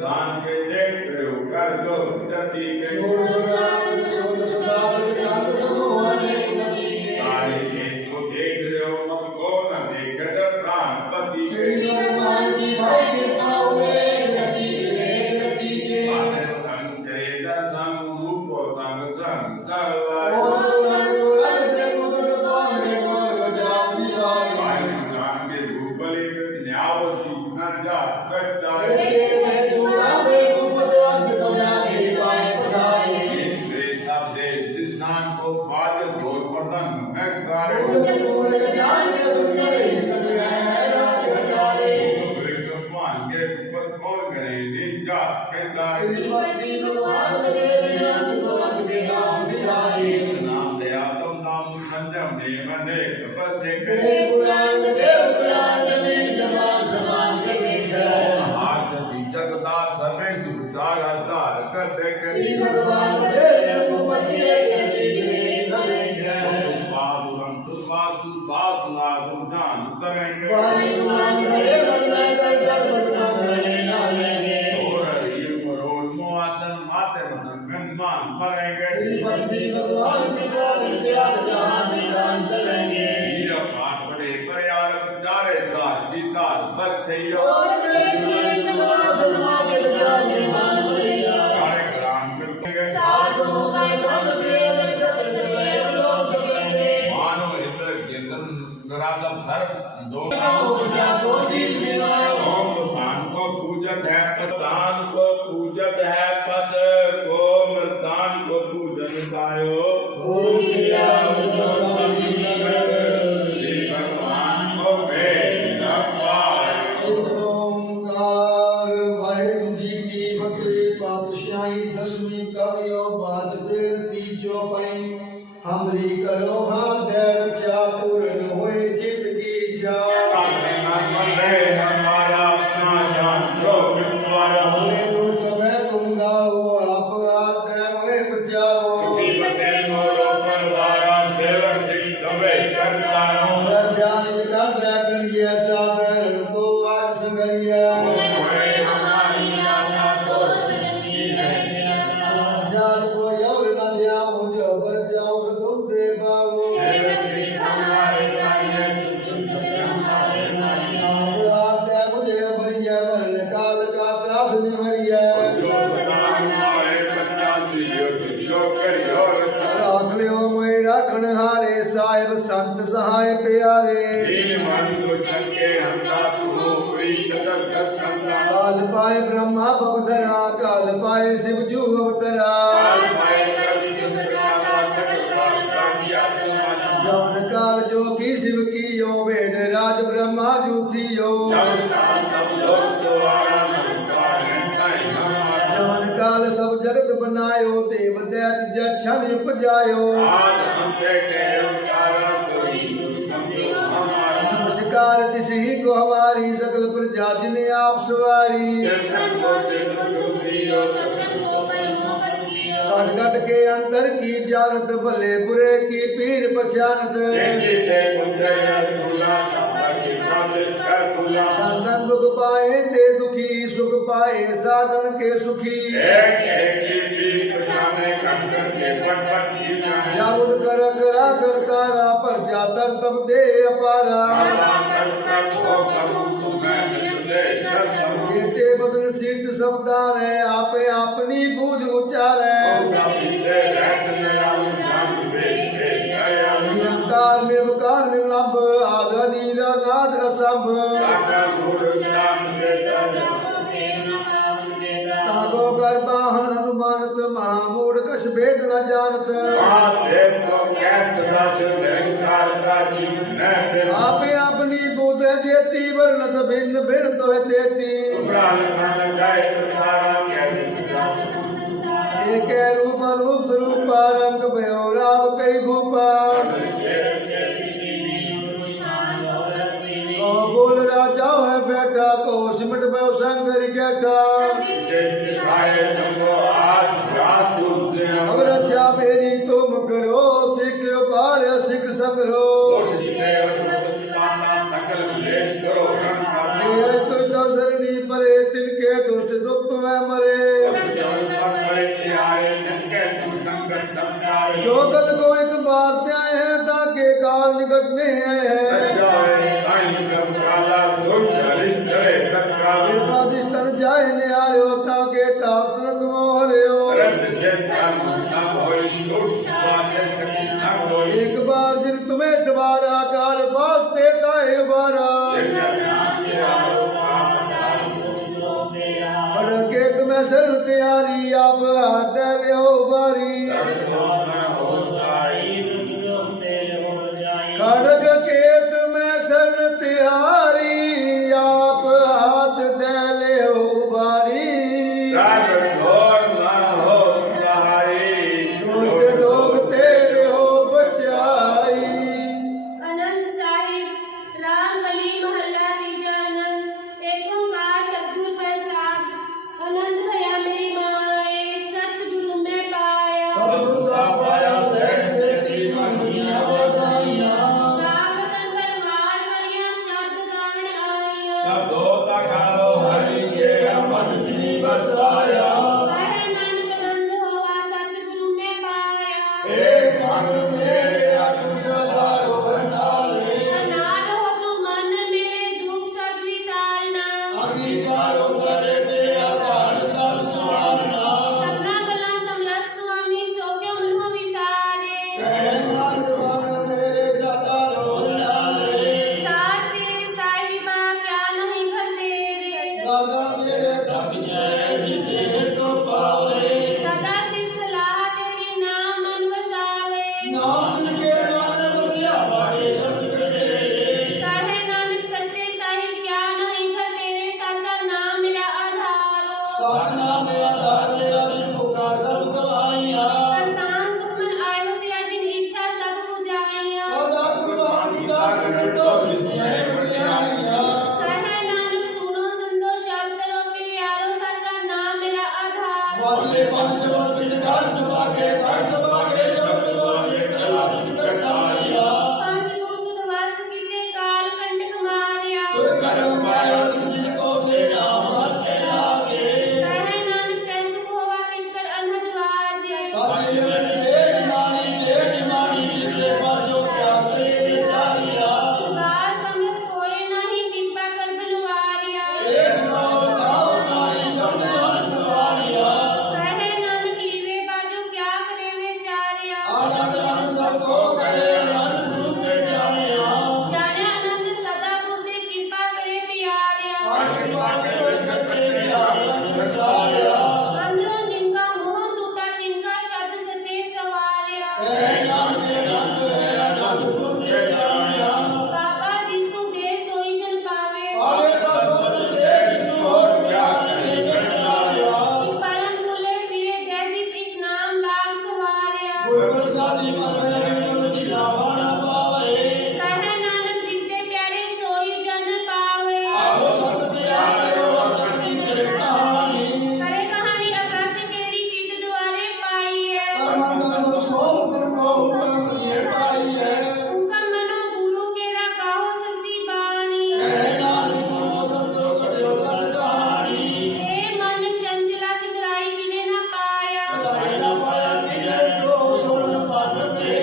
धान के देख रहे हो कर दो जति के सारे देश को देख रहे हो मत को न देख प्राण पति हमरी करो हाथ रक्षा पूर्ण होए चित की हमारा समय तुम गाओ आप आते हुए बचाओ जानित करता करिए साबर को आज संगरिया संत सहाय प्यारे काल पाए ब्रह्मा भवधरा काल पाए शिवजू अवतरा जवन काल जो की शिव की यो वेद राज ब्रह्मा जूथियो जवन काल सब जगत बनायो देव दैत जक्षण उपजायो नमस्कार तिसी को हमारी सकल प्रजा जिन्हें आप सवारी घट घट के अंतर की जानत भले बुरे की पीर पहचानत संतन दुख पाए ते दुखी सुख पाए साधन के सुखी जामुद कर करा करतारा पर जातर तब दे अपारा केते बदन सीट सबदार है आपे अपनी बूझ उचार है निरंकार निर्विकार निर्लंब आधा नीला नाद असंभ तागो कर बाहन अनुमानत महामूढ़ कश भेद न जानत आपे अपनी बुध जेती वर्णत भिन्न भिन्न तो देती एक रूप रूप स्वरूपा रंग भयो राव कई भूपा को बोल राजा है बेटा को सिमट भयो शंकर गेठा अब रक्षा मेरी तुम करो सिख पार सिख संग्रो तुझ तो सरणी परे तिनके दुष्ट दुख में मरे जो कल को एक बार आए हैं ताके काल निकटने हैं तन जाए न्याय होता के ताप रंग मोहरे हो एक बार जिन तुम्हें सवारा काल पास देता है बारा के तुम्हें शरण तैयारी आप हाथ ले हो बारी खड़ग के तुम्हें शरण तैयारी आप हाथ दे ले हो बारी दुष्ट लोग तेरे हो बचाई आनंद साहिब राम गली महल्ला तीजा आनंद एक ओंकार सतगुर प्रसाद आनंद भया मेरी माए सतगुरु में पाया सतगुरु का पाया सैन से की मन दुनिया बधाइयां रावतन परमार परिया शब्द गान आया मन की बसाया कहे नानक आनंद होवा सतगुरु में पाया एक मन मेरे तू सदा डाले अनाथ हो तू मन मेरे दुख सब विसारना अंगीकारो करे तेरा दान सब सुहाना सपना गला समरथ स्वामी सो के उन्हों विसारे मन मेरे सदा डाले साचे साहिबा क्या नहीं घर तेरे दादा तेरे सब जय विदेश पावे सदा सिर सलाह तेरी नाम मन वसावे नाम के मन बसिया बाड़े शब्द कहे नानक सच्चे साहिब क्या नहीं घर तेरे सच्चा नाम मेरा आधारो साधना में आधार तेरा दिन पुकार सब गवाइयां प्रसान सुखमन आयो से जिन इच्छा सब पुजाइया दादा कुर्बान का तो जितने बलियां कहे नानक सुनो सुंदो शब्द रो प्यारो सच्चा नाम मेरा आधार वाले पंच वर्ग कर सभा के शब्द वाले कलाया पंच दूत वास कीते काल कंटक मारिया कर्म पाया जिनको से नाम के लागे कहे नानक कैसे होवा किकर अनहद वाजिया सारी एक मानी जितने बाजो क्या करे तारिया बास समझ कोई नहीं दीपा कर बिलवारिया एक नाव नाई शब्द सवारिया कहे नानक हीवे बाजू क्या करे वे चारिया आनंद मन सबको करे आनंद रूप में जाने जाने आनंद सदा गुरदे कृपा करे प्यारिया आगे बागे करते ज्ञान सारिया अंदरों जिनका मोह टूटा जिनका शब्द सचे सवारिया नाम के रंग है आनंद रूप में जाने बाबा जिसको दे सोई जन पावे आवे तो सब देश और क्या करे करनाया परम भूले फिरे दैती सिख नाम लाग सवारिया गुरु प्रसादी मन में विमल की नावाना पावे कहे नानक जिससे प्यारे सोई जन पावे आपो सत प्यारे और की करे कहानी करे कहानी अकथ तेरी कित द्वारे पाई है मंगल सब सोम गुरु को हुक्म ये पाई है उनका मनो गुरु केरा काहो सच्ची बाणी नाम सुनो संतो कड़ियो कर कहानी ए मन चंचला चितराई किने न पाया ना पाया कि तो सुन पाते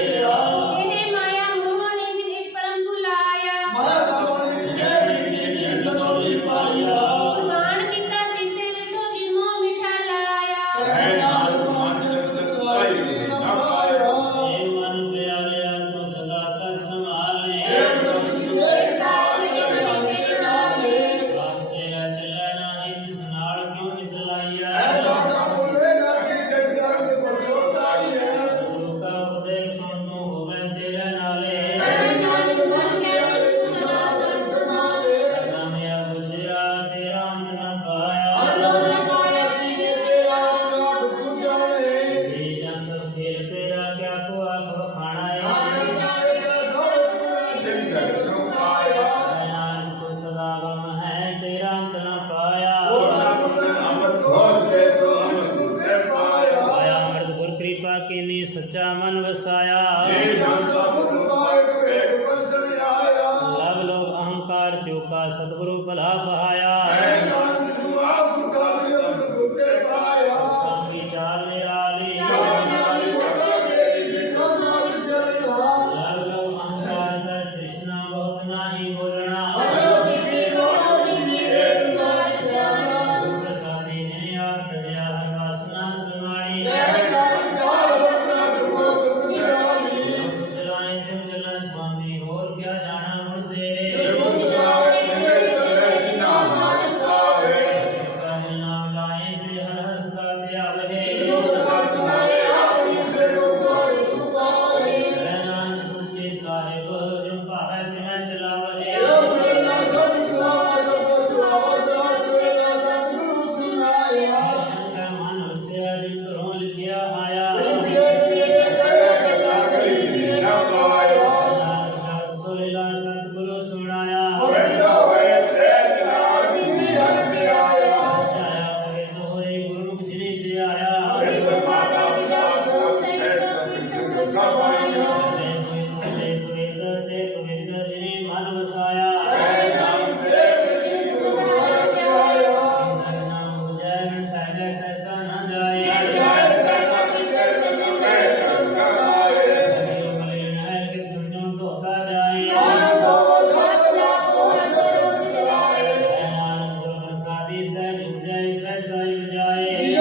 ਕਿਰਪਾ ਕੀਨੀ ਸੱਚਾ ਮਨ ਵਸਾਇਆ ਲਵ ਲੋਭ ਅਹੰਕਾਰ ਚੋਕਾ ਸਤਿਗੁਰੂ ਭਲਾ ਪਹਾਇਆ ਸੰਗੀ ਚਾਲ ਨਿਰਾਲੀ ਲਵ ਲੋਭ ਅਹੰਕਾਰ ਦਾ ਤ੍ਰਿਸ਼ਨਾ ਬਹੁਤ ਨਾਹੀ ਬੋਲਣਾ ਗੁਰੂ ਪ੍ਰਸਾਦੀ ਨੇ ਆਪ ਦਰਿਆ ਹਰ ਵਾਸਨਾ ਸਮਾਣੀ ਜਲਾਏ ਜਿਮ ਜਲਾ ਸੁਆਮੀ ਹੋਰ ਕਿਆ ਜਾਣਾ ਹੁਣ ਤੇਰੇ ਨਾਮ ਲਾਏ ਸੇ ਹਰ ਹਰ ਸਦਾ ਦਿਆਲ ਹੈ ਨਾਨਕ ਸੱਚੇ ਸਾਹਿਬ ਜੋ ਭਾਵੈ ਤਿਵੇਂ ਚਲਾਵਹਿ ਅੰਗਾ ਮਨ ਵਸਿਆ ਦਿਲ ਘਰੋਂ ਲਿਖਿਆ ਆਇਆ ਨਾਨਕ ਸ਼ਬਦ ਸੋਹਿਲਾ ਸਤਿਗੁਰੂ ਸੁਣਾਇਆ ਆਇਆ ਹੋਏ ਤੋ ਹੋਏ ਗੁਰਮੁਖ ਜਿਨੀ ਤੇ ਆਇਆ ਹੋਏ ਸਾਡੇ ਪਵਿੱਤਰ ਸੇ ਪਵਿੱਤਰ ਜਿਨੀ ਮਨ ਵਸਾਇਆ ਨਾਮ ਹੋ ਜਾਏ ਮਨ ਸਾਜੈ ਸੈਸਾ ਨਾ ਜਾਏ ਮਲਿਨ ਹੈ ਕਿ ਸੁਣੋ ਧੋਤਾ ਜਾਏ ਨਾਨਕ ਗੁਰ ਪ੍ਰਸਾਦੀ ਸਹਿਜ ਉਪਜੈ ਸੈਸਾ ਉਪਜਾਏ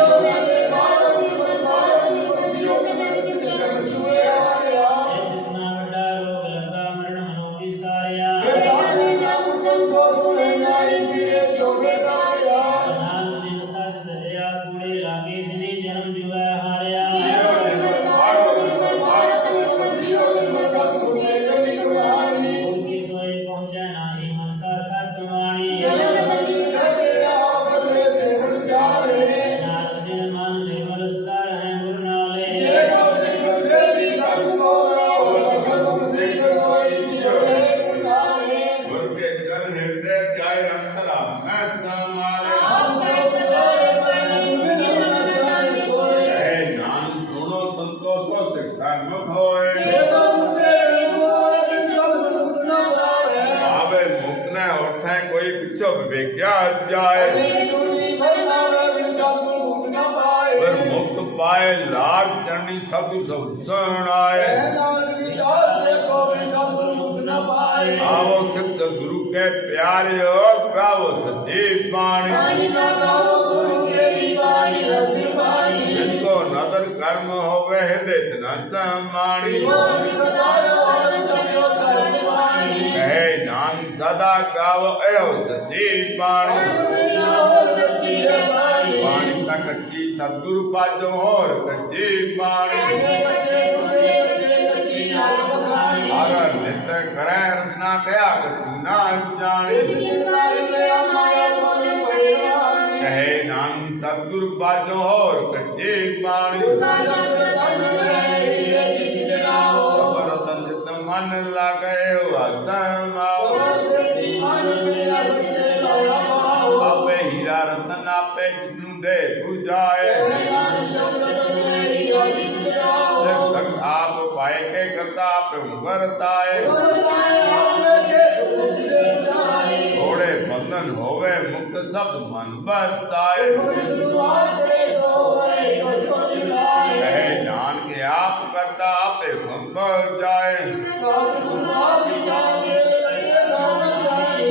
ਜਿਸਨਾ ਵੱਡਾ ਰੋਗ ਲੱਗਾ ਮਰਨ ਮਨੋ ਵਿਸਾਰਿਆ ਨਾਨਕ ਦਿਨ ਸੱਚ ਦਰਿਆ ਕੂੜੇ ਲਾਗੇ ਜਿਨੀ ਜਨਮ ਜੁਐ ਹਾਰਿਆ ਗੁਰ ਕੀ ਸੋਈ ਪਹੁੰਚੈ ਨਾਹੀ ਮਨਸਾ ਸਤ ਸਮਾਣੀ ਨਾਨਕ ਦਿਨ ਮਨ ਨਿਰਮਲ ਸਦਾ ਰਹਿ ਗੁਰ ਨਾਲੇ गुरु के चरण हृदय त्याय अंतरा मैं समारे जय नानक सुनो संतोषो शिक्षा मुख होए आवे मुक्त न उठे कोई पिछो विवेक्या जाए पर मुक्त पाए लाभ चरणी सब सब सुनाए आवो सिख गुरु के प्यारे हो गावो सच्ची बाणी जिनको नदर कर्म होवे हृदय न समाणी कहे नाम सदा गावो एहो सच्ची बाणी बाणी तक कच्ची सतगुरु पाजो और कच्ची बाणी अगर नित करे रचना कया कछु ना जाने कहे नाम सतगुरु बाजो और कच्चे बाणी रतन चित मन लागे समाओ आपे हीरा रतन आपे जिसनु दे बुझाए आप पाए के करता आप वर्ताए थोड़े बंधन होवे मुक्त सब मन बरसाए कहे जान के आप करता आपे भंग जाए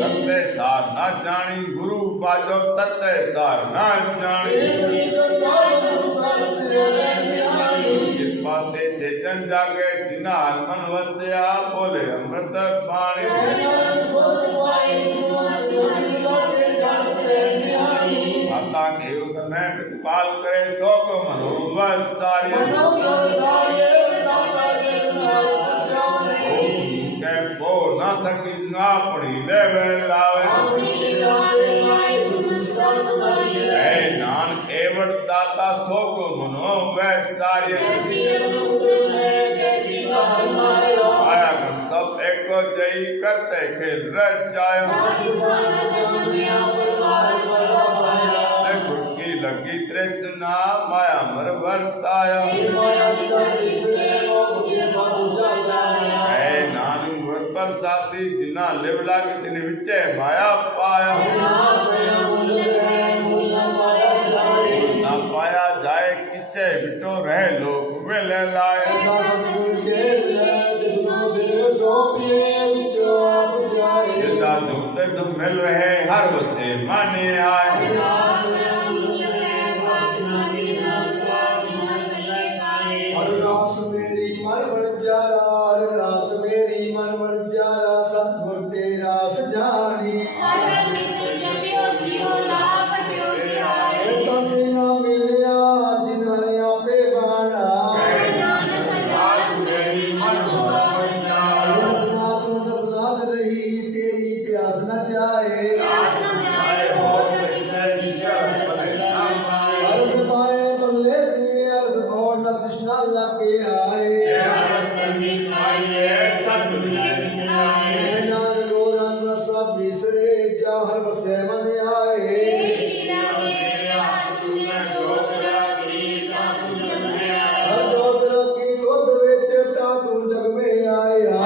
तत्ते सार न जानी गुरु बाजो तत्ते सार न जानी जिस बाते से जन जागे जिना मन वस्या बोले अमृत पानी माता के उतने प्रतिपाल करे सो को मनोवर सारे के पो न सकी अपनी लेवे लावे ऐ नानक एवं दाता सो को मनो वैसारे आया कर सब एक जय करते खेल रच जायो छुटकी लगी तृष्णा माया मर वर्ताया माया का कृष्ण मुझे बहुत जाया है नानक गुर प्रसादी जिन्ना लिव लग तिन विचे माया पाया ना पाया जाए किससे बिटो रहे लोग वे ले लाए जिदा दुख सब मिल रहे हर बसे माने आए रास मेरी मन बन जारा रास मेरी मन बन जारा सतगुर तेरा सजानी तंदे ना मिलिया जिन्हें आपे बाणा नसनात रही तेरी प्यास न जाए अर्ज पाए बल्ले दिए अर्ज भोर न कृष्णा लगे आए नान गोरन रसा बिसरे जा हर बसे मन आए हर जोतर की गोद विच ता तू जग में आया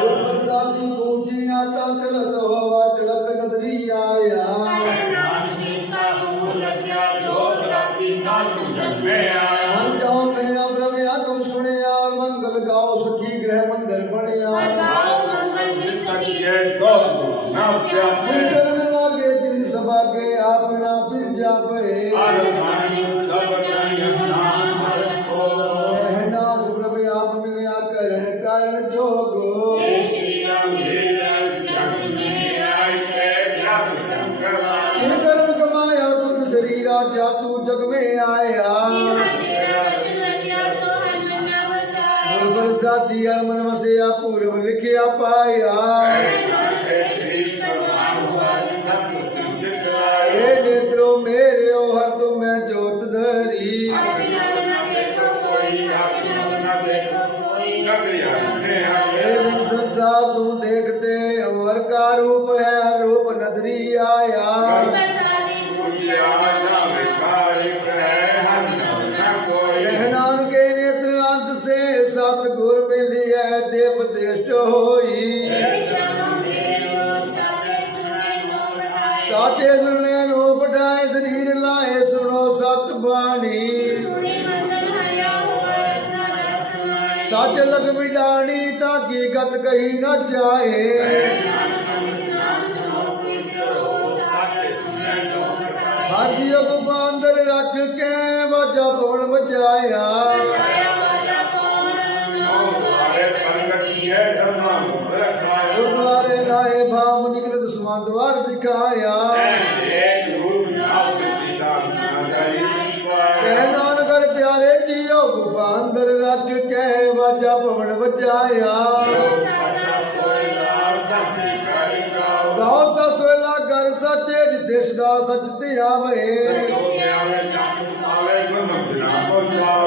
गुर प्रसादी पूजिया ता चलत होवा चलत नदरी आया हम जाओ मेरा प्रभु तुम सुनिया और मंगल गाओ सखी ग्रह मंदिर बनिया गुरजन लागे दिन सभा के आपना फिर जा पे नाथ प्रभु आप मिलिया करण कारण जोगो कर्म कमाया तुझ शरीरा जा तू जग में आया गुर प्रसादी मन वसया पूर्व लिखिया पाया हे नेत्रो मेरे ओ हर तुम मैं जोत धरी हे बिन संसार तुम देखते हो हर का रूप है रूप नदरी आया कहनान के नेत्र अंत से सतगुर मिली है देव देष्ट होई साचे सुनने नो पटाए शरीर लाए सुनो सत बाणी सच लग बिडानी ताकि गत कही न जाए हर जियो को बांदर रख के बाजा पौन बचाया गुरुद्वारे लाए भाव निकलत सुमा द्वार दिखाया कहनान कर प्यारे जियो गुफा अंदर रख के बाजा पवन बचाया गाओ ता सोला कर सचे जिते सदा सच ते आवे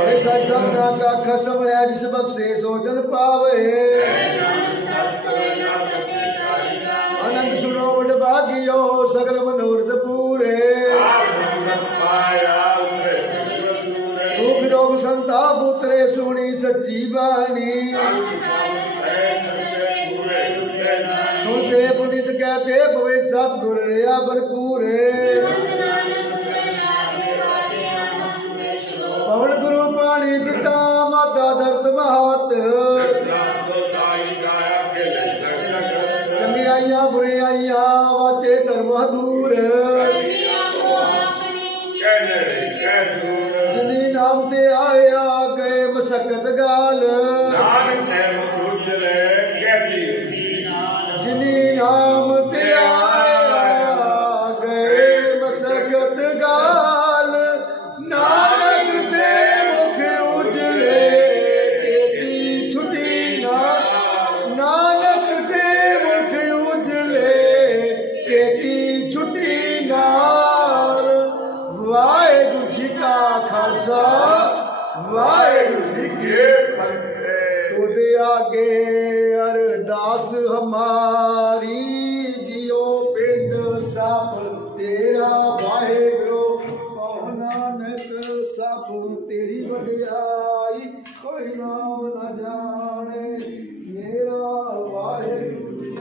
ए सच सबना का खसम है जिस बख्शे सो जन पावे आनंद सुनो वड भागियो सकल मनोरथ पूरे दुख रोग संताप उतरे सुनी सच्ची बाणी सुनते पुनित कहते पवित्र सतगुर रिया भरपूर पवन गुरु पाणी पिता माता दर्द महत चंगियाइया बुराइया वाचे कर्म दूर जिनी नाम ते आया गए मशक्कत गाल जिनी नाम ते आया गए मशक्कत गाल नानक दे मुख उजले केती छुटी ना नानक दे मुख उजले केती छुटी नाल वाहिगुरू जी का खालसा वाहिगुरू जी के फतेह। तुझे आगे अरदास हमारी जियो पिंड तेरी वडियाई कोई नाम न जाने मेरा वाहिगुरु।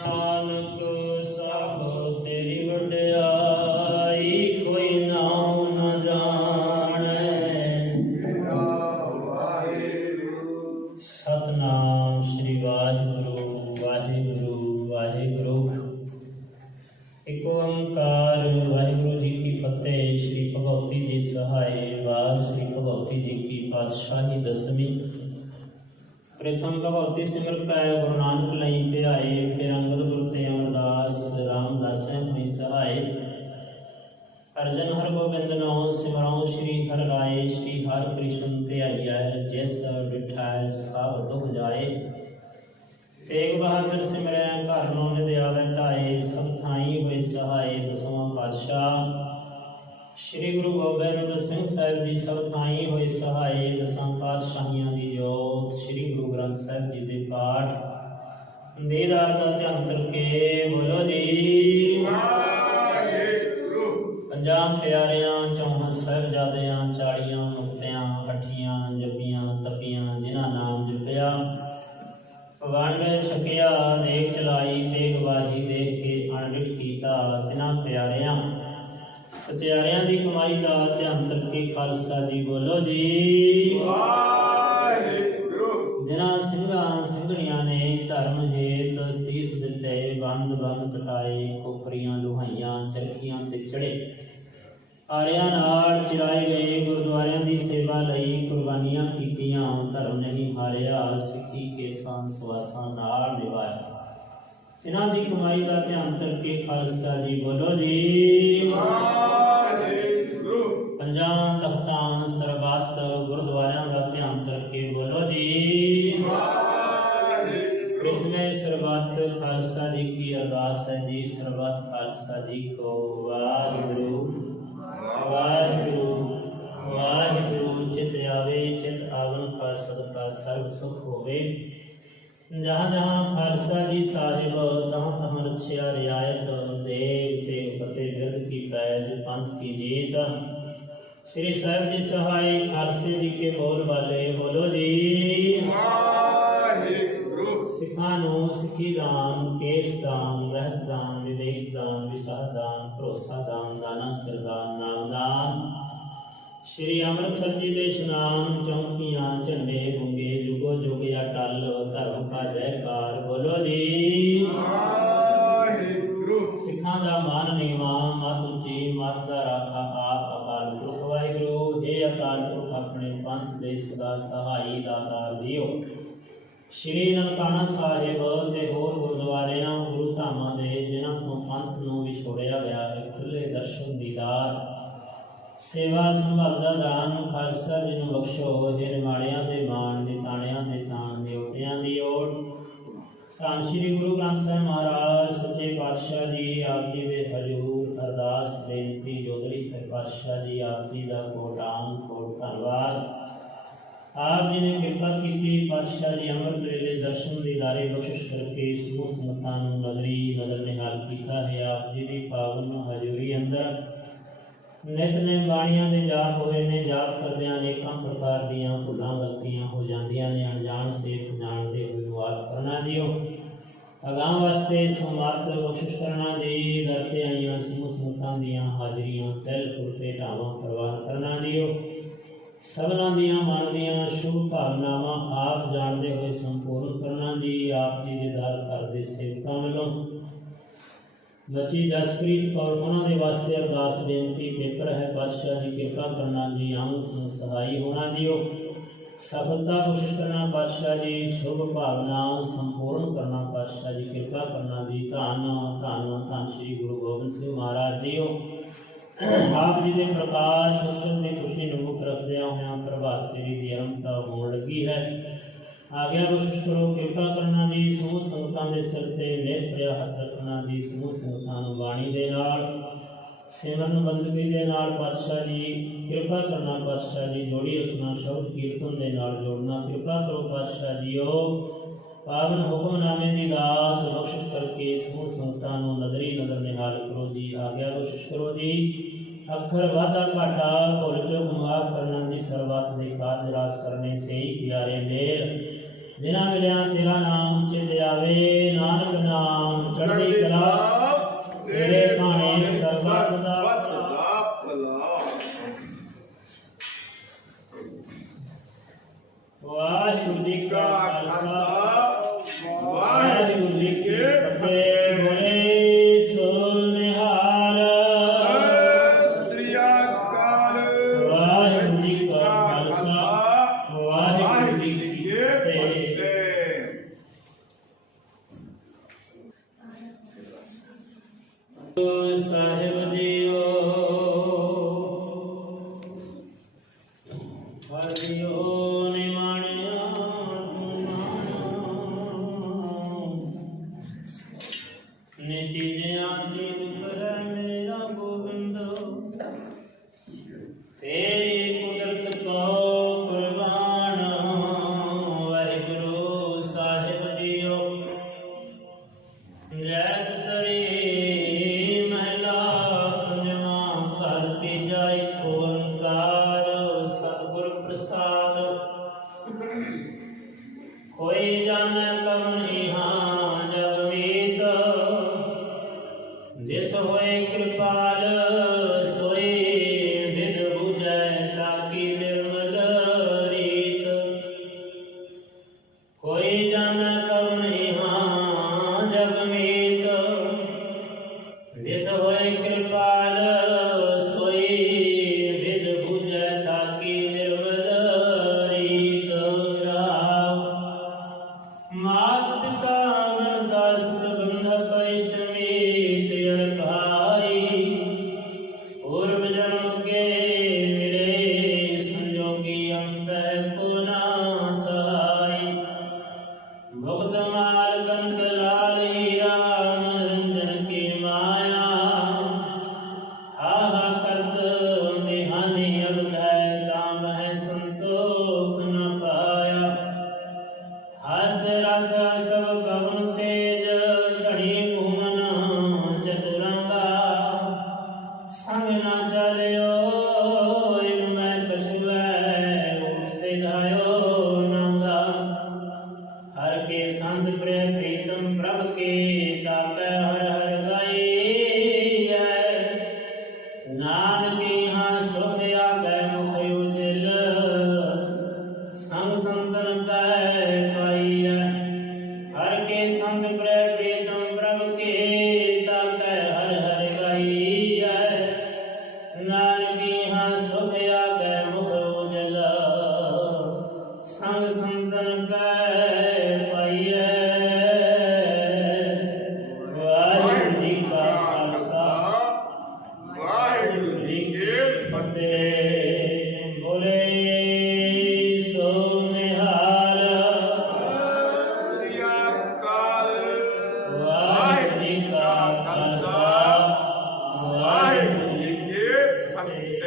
नानक सब तेरी वडियाई कोई नाम न जाने मेरा वाहिगुरु। सतनाम श्री वाहिगुरु वाहिगुरु वाहिगुरु। एक ओंकार वाहिगुरु जी की फतेह। श्री भगवती जी सहाय। वार श्री भगवती जी की पातशाही दसवीं। प्रथम भगवती सिमर कै गुरु नानक लई ध्याए। फिर अंगद गुरु ते अमरदास रामदास हरि सहाय। अर्जन हर गोबिंद नो सिमरौ श्री हर राय। श्री हर कृष्ण ध्याइया जिस डिठा सब दुख जाए। तेग बहादुर सिमरै घर नो निधि आवे ढाए। सब थाई होए सहाय। दसवां पातशाह श्री गुरु गोबिंद सिंह साहिब जी सब थाई होए सहाय। दसां पातशाहियां दी जोत श्री गुरु ग्रंथ साहिब जी दे पाठ दीदार दा ध्यान करके बोलो जी वाहिगुरु। पंजां प्यारियां चौहां साहिबजादियां चालियां मुक्तियां अठियां जपियां तपियां जिन्हां नाम जपिया वंड छकिया देख चलाई। तेग बाजी देख के अणडिठ कीता तिन्हां प्यारियां सचियारियां दी कमाई दा ध्यान करके खालसा जी बोलो जी वाहिगुरु। जिन्हां ਸਿੰਘਾਂ ਸਿੰਘਣੀਆਂ ने धर्म हेत सीस दिते बंद बंद कटाए। खोपरियां लुहाइयां चरखियां ते चढ़े। आरियां नाल चिराए गए। गुरुद्वारियां दी सेवा लई कुर्बानियां कीतियां। धर्म नहीं हारिया सिੱਖੀ केसां सवासां नाल निभाया। जिन्हां दी कमाई दा ध्यान करके खालसा जी बोलो जी वाहिगुरु। पंजां तख्तां सरबत गुरुद्वारियां दा ध्यान करके बोलो जी वाहिगुरु। में सरबत खालसा जी की अरदास है जी। सरबत खालसा जी को वाहिगुरु वाहिगुरु वाहिगुरु। चित आवे चित आवन का सदका सर्व सुख होवे। जहाँ जहाँ खालसा जी साहिब तहाँ तहाँ रक्षा रियायत देव तेग फतेह बिरद की पैज पंथ की जीत। श्री साहिब जी सहाय खालसे जी के बोल वाले बोलो जी वाहिगुरु। सिखां नूं सिੱਖੀ दान केस दान रहत दान विवेक दान विसाह दान भरोसा दान दाना सरदान नाम दान। श्री अमृतसर जी दे इशनान चौकियां झंडे गुंगे जुगो जुग अटल धर्म का जयकार बोलो जी वाहिगुरु। सिखां दा मान नीवा मत उची मत दा राखा आप अकाल पुरख वाहिगुरु। हे अकाल पुरख अपने पंथ दे सदा सहाई दातार दियो। श्री ननकाना साहिब ते होर गुरुद्वारियां गुरु धामां दे जिन्हां तों पंथ नूं विछोड़िया गया है खुले दर्शन दीदार सेवा संभाल दा दान खालसा जी नूं बख्शो। हे निमाणियां दे मान निताणियां दे ताण देवतियां दी ओट। ਧੰਨ श्री गुरु ग्रंथ साहिब महाराज सच्चे पातशाह जी आप जी दे हजूर अरदास बेनती जोदड़ी फिर पातशाह जी आप जी दा कोटान कोट धन्नवाद। आप जी ने कृपा की पातशाह जी अमृत वेले दर्शन दीदारे बख्शिश करके समूह संगतां नूं नगरी नगर निहाल कीता है। आप जी दी पावन हजूरी अंदर नितनेम बाणियां दे जाप होए ने। जाप करदियां अनेकां प्रकार दीयां भुलां गलतियां हो जांदियां ने। अनजान सेठ जाणदे होए माफ करना दिओ। अगां वास्ते समर्थ बख्शिश करना जी। दर ते आईयां समूह संगतां दीयां हाजरियां तिल फुलके ढावां प्रवान करना दिओ। सबनां दीयां मन दीयां शुभ भावनावां आप जाणदे होए संपूर्ण करना जी। आप जी दे दर घर दे सेवकां वल्लों बच्ची जसप्रीत कौर उन्होंने वास्ते अरदास बेनती पेपर है पातशाह जी कृपा करना जी। अंग संस्थाई होना दियो। सफलता कोशिश करना पातशाह जी। शुभ भावना संपूर्ण करना पातशाह जी कृपा करना जी। धन धन धन श्री गुरु गोबिंद सिंह महाराज दियो। आप जी के प्रकाश उत्सव की खुशी में मुख रखद्या हुआ प्रभात फेरी की आरंभता होने लगी है। आज्ञा कोशिश करो कृपा करना जी। समूह संगतां दे सिर ते नेह भरिया हथ रखना जी। समूह संगतां नूं बाणी दे नाल सिमरन बंदगी दे नाल पातशाह जी कृपा करना पातशाह जी। जोड़ी रखना शब्द कीर्तन दे नाल जोड़ना कृपा करो पातशाह जीओ। पावन हुक्मनामे की दात बख्शिश करके समूह संगतां नूं नगरी नगर निहाल करो जी। आज्ञा कोशिश करो जी। अक्षर वादा घाटा भुल चुक माफ करना दी सर्वत दे काज रास करने से ही प्यारे मेल जिना मिलिया तेरा नाम चित आवे नानक नाम चढ़दी कला तेरे भाणे सर्वत दा वाहिगुरु जी का खालसा वाहिगुरु जी की फतेह। बोले सो निहाल श्री अकाल वाहिगुरु जी का खालसा वाहिगुरु जी की फतेह। साहिब जीओ हरिओ निमाणिया निचि आंदी दुपर मेरा गोविंद तेरी कुदरत को कुर्बान। वाहिगुरु साहिब जीओ जैत सरी महला पंजवा घर की जाय ओंकार सतगुर प्रसाद। कोई जाने कवन इहाँ जग मीत जिस होए कृपाल सोई विद बुझै ताकि निर्मल रीत। कोई जाने कवन इहाँ जग मीत जिस होए कृपाल सोई विद बुझै ताकि निर्मल रीत। राम मात पिता गणदास बंधप इष्ट मीत अरकारी। पूर्व जन्म के मिले संजोगी अंत को ना सहाय। भक्त माल कंठ लाल हीरा मनोरंजन की माया। हाहा करत बिहानी अब धै दाम है संतोष न पाया। हस्त रथ सब कवन तेज धड़ी भुवन चतुरंगा। संग न चलियो इन मैं कछुए से धायो नंगा। हर के संत प्रिय प्रीतम प्रभ के ताकै हर हर गाई। नानक यहाँ सुख आगे मुख उजल संग संतन कै पाई। हर के संत प्रिय प्रीतम प्रभ के ताकै हर हर गाई। नानक यहाँ सुख आगे मुख उजल संग संतन कै पाई। वाहिगुरु जी का खालसा वाहिगुरु जी की फतेह। बोले सो निहाल श्री अकाल वाहिगुरु जी का खालसा वाहिगुरु जी की फतेह।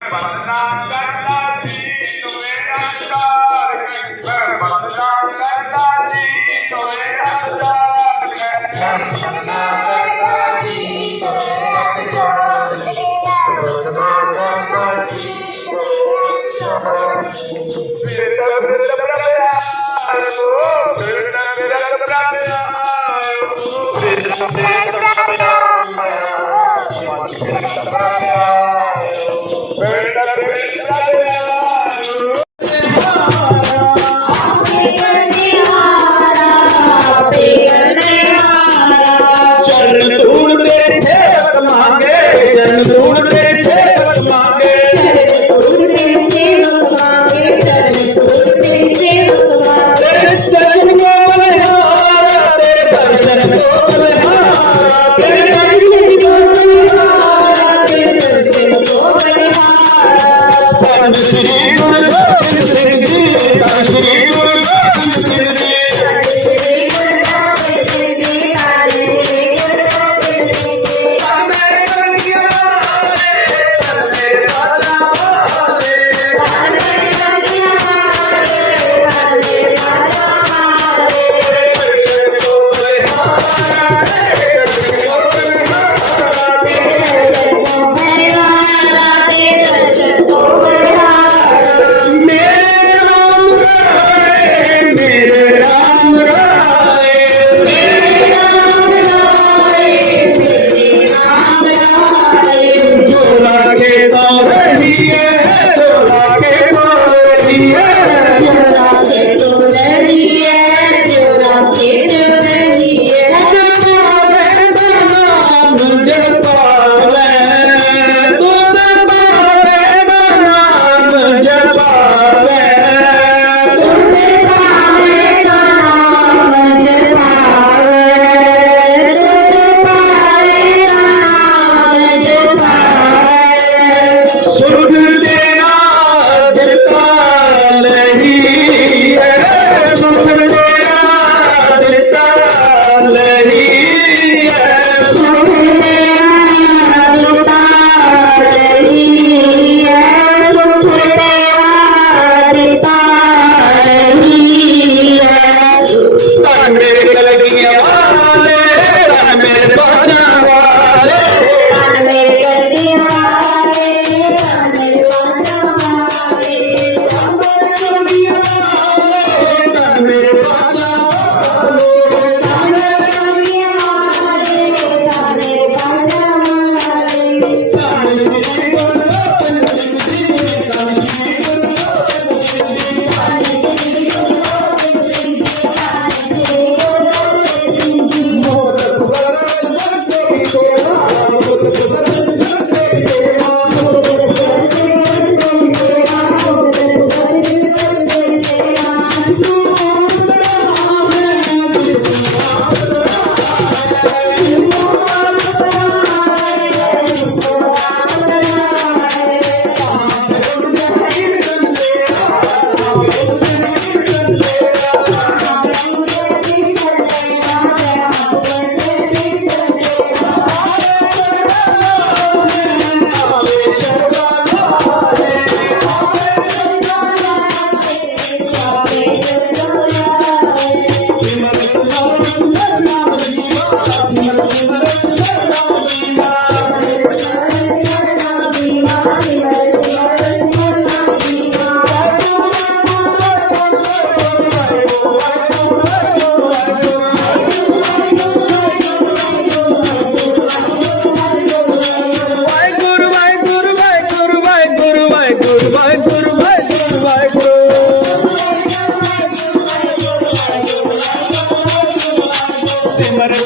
बंदना करता जी तुम्हें अवतार कर। बंदना करता जी तुम्हें अवतार कर। बंदना करता जी तुम्हें अवतार कर। बंदना करता जी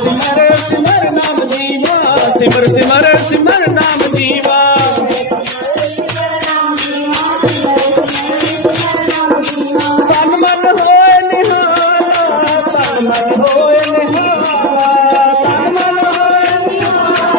सिमर नाम जीवा सिमर सिमर सिमर नाम जीवा तन मन होए निहारा तन मन होए निहारा तन मन होए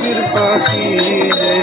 कृपा कीजिए।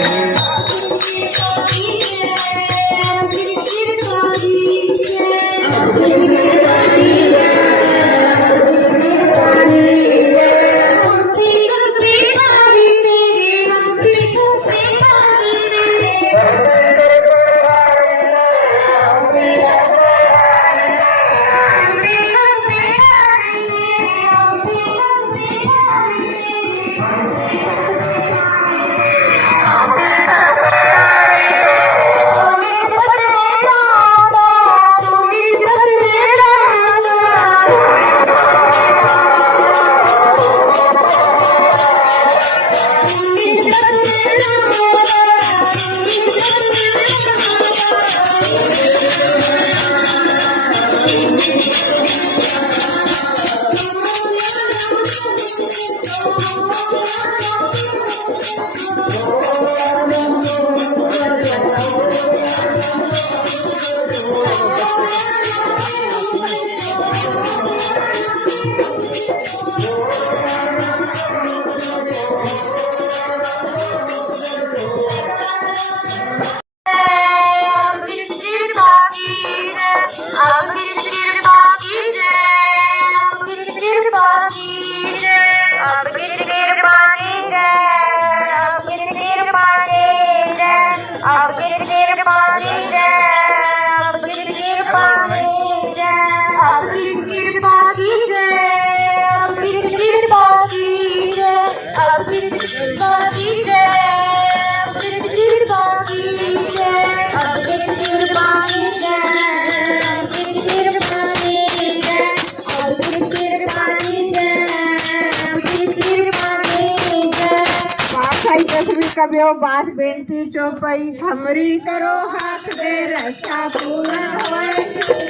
कबियो बात बेनती चौपाई हमरी करो हाथ दे रक्षा पूर्ण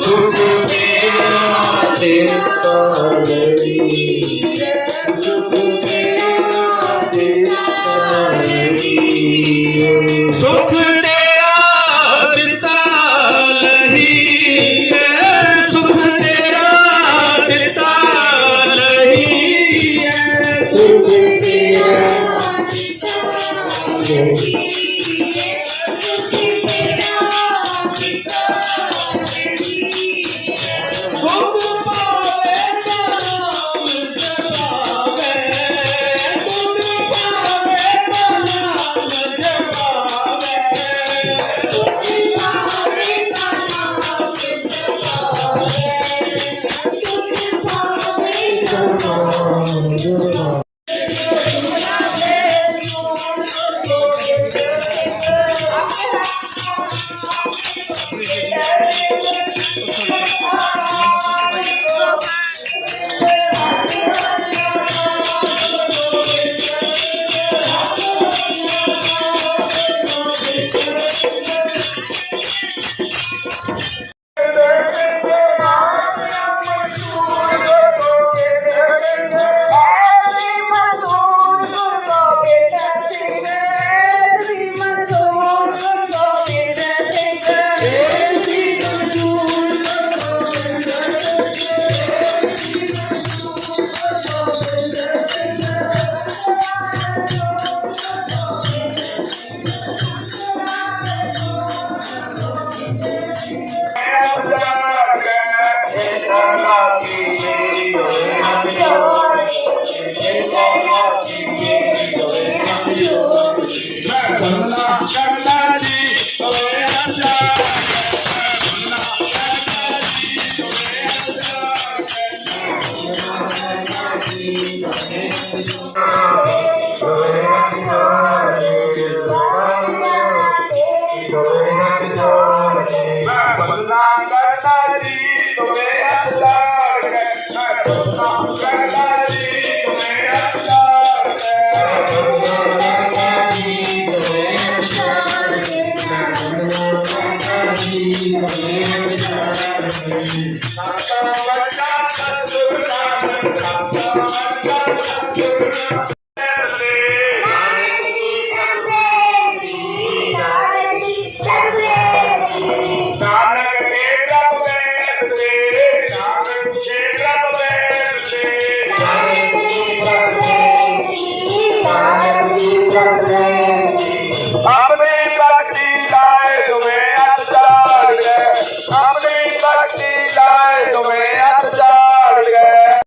सुख हाथ जोड़ के मैं बदना करता जी तुम्हें अल्लाह के मैं बदना करता जी तुम्हें अल्लाह अपनी भक्ति लाए तुम्हें अचार गए अपनी भक्ति लाए तुम्हें अचार गए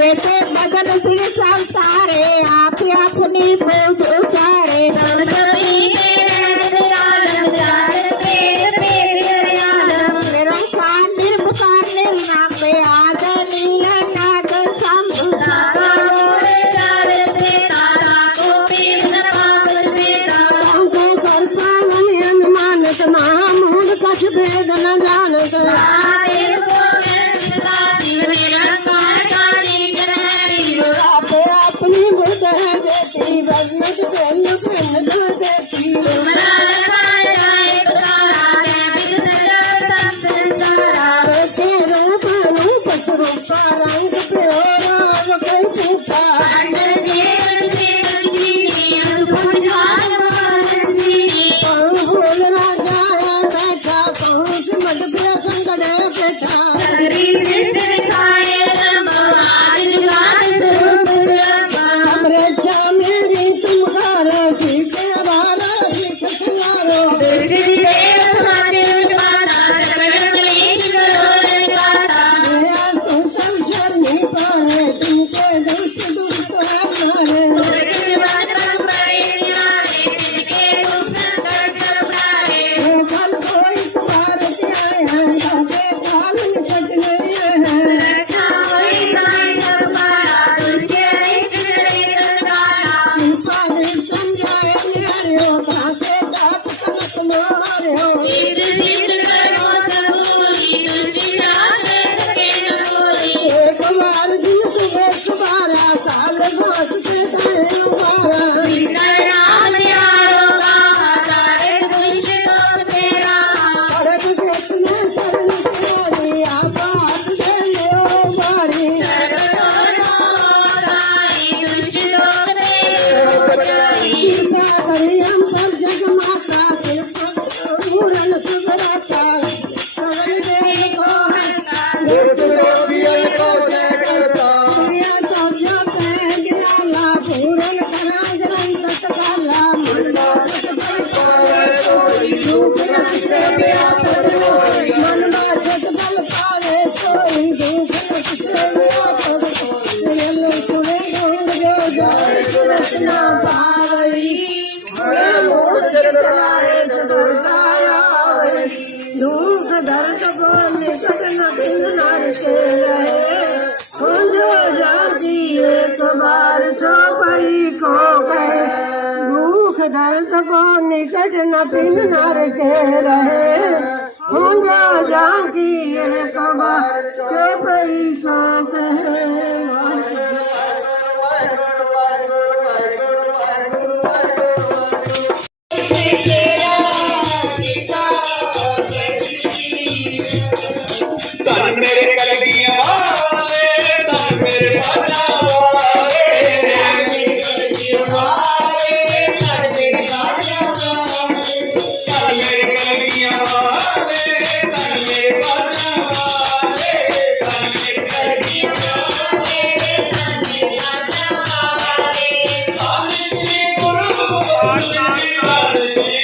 जैसे बदन सिर संसारे आप अपनी भोज उतारे निरंकार निर्विकार निर्नाम में आद नील नाद अनुमानित महामूल कछ भेद न जानत अपनी बुद्ध है देती बदनत बन फिन देती रूप रूप रंग प्योर भूल ना जाए बैठा पहुँच मत संकट बैठा मेरी तुम जो रचना पावई मूर्त चलाए न दुर्गाई दुख दर्द को निकट न दिन नर के रहे जो जाती एक बार सो पई को कहे दुख दर्द को निकट न दिन नर के रहे जो जाती एक बार सो पई को कहे धन मेरे कलगियां वाले धन मेरे बाजा वाले धन मेरे कलगियां वाले धन मेरे बाजा वाले धन मेरे कलगियां वाले धन मेरे बाजा वाले धन मेरे कलगियां वाले धन मेरे बाजा वाले आनंदी गुरु आनंदी गुरु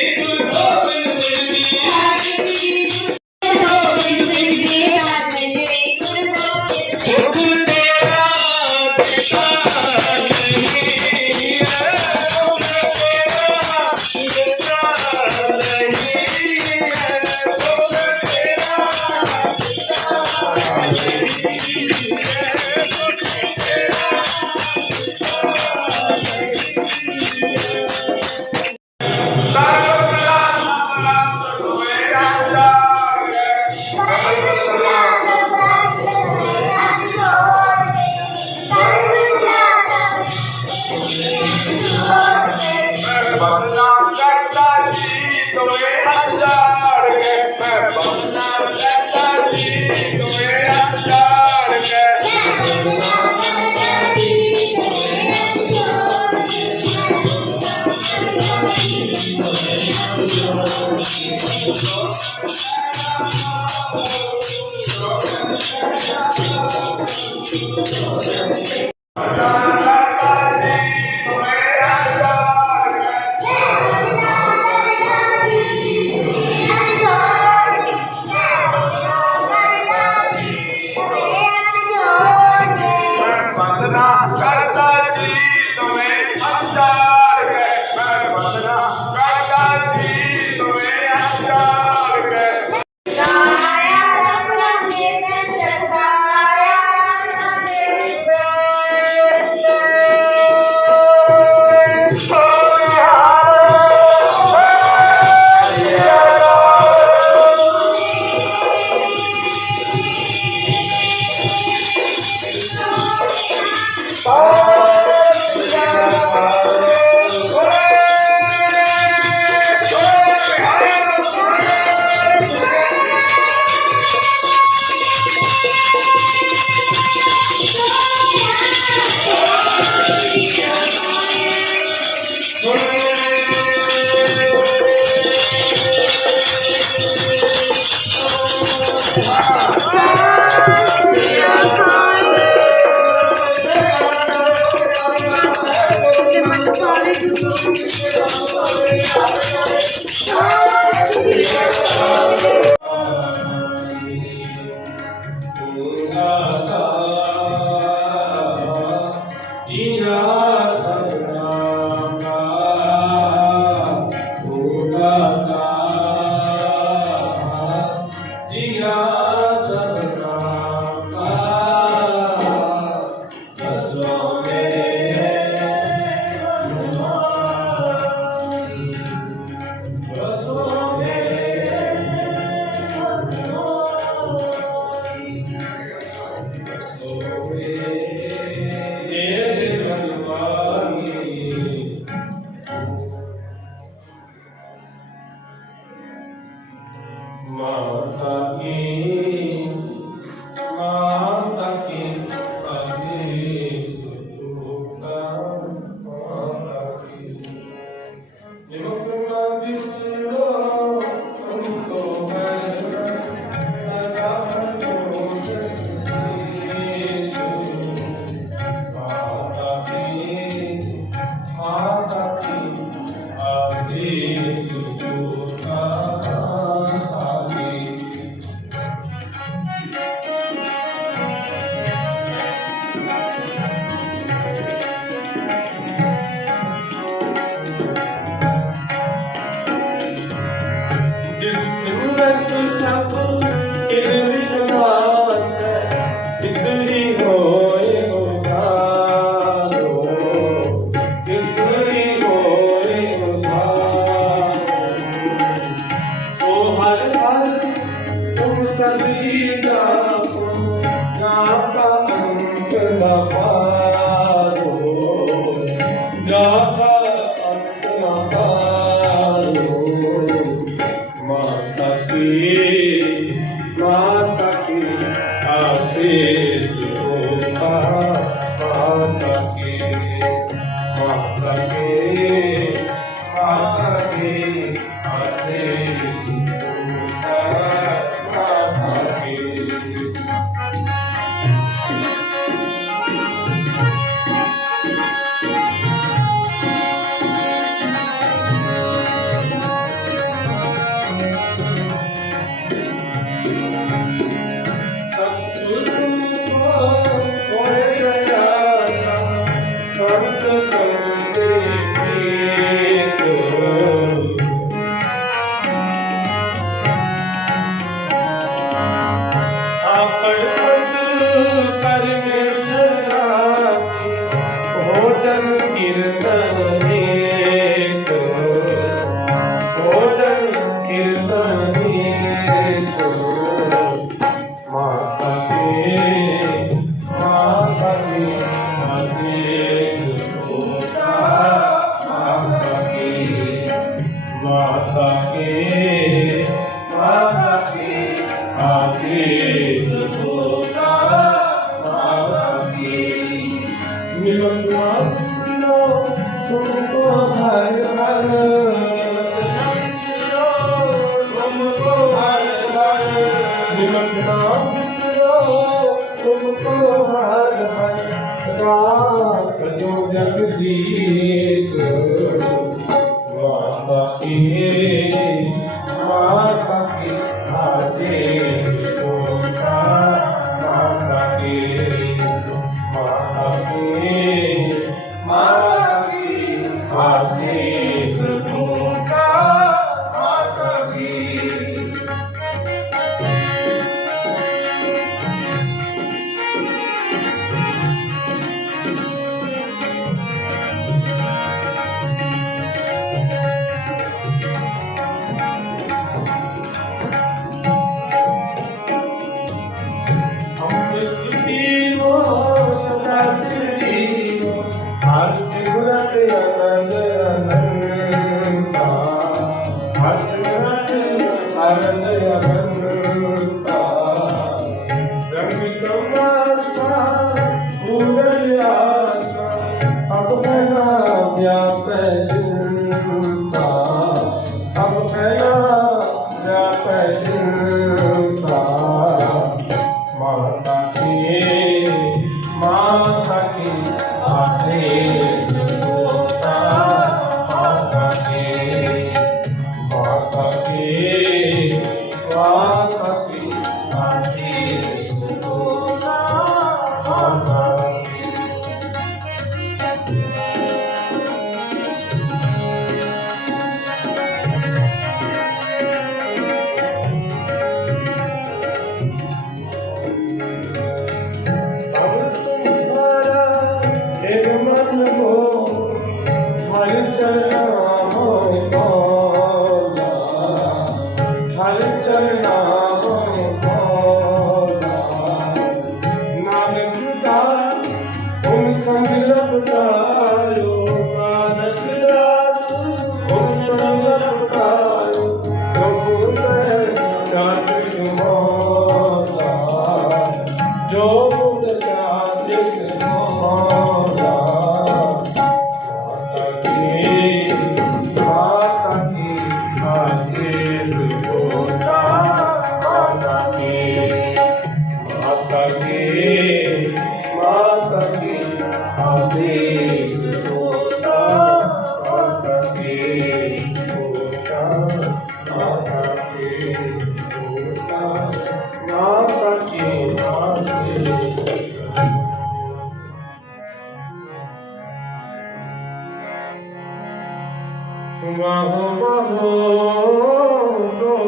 बिसरो तुमको हर हर तुमको हर हर निमंत्रणा बिसरो तुमको हर हर रात जो जगदीश माता की आशीष होता माता की आशीष होता माता की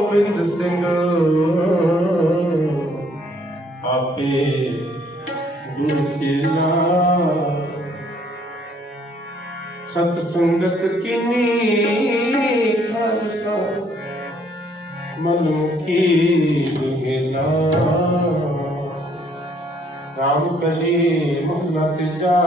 गोविंद सिंह आपे गुरु चेला सतसंगत कीनी खालसा मनमुखी गेला राम कली मोहला तेजा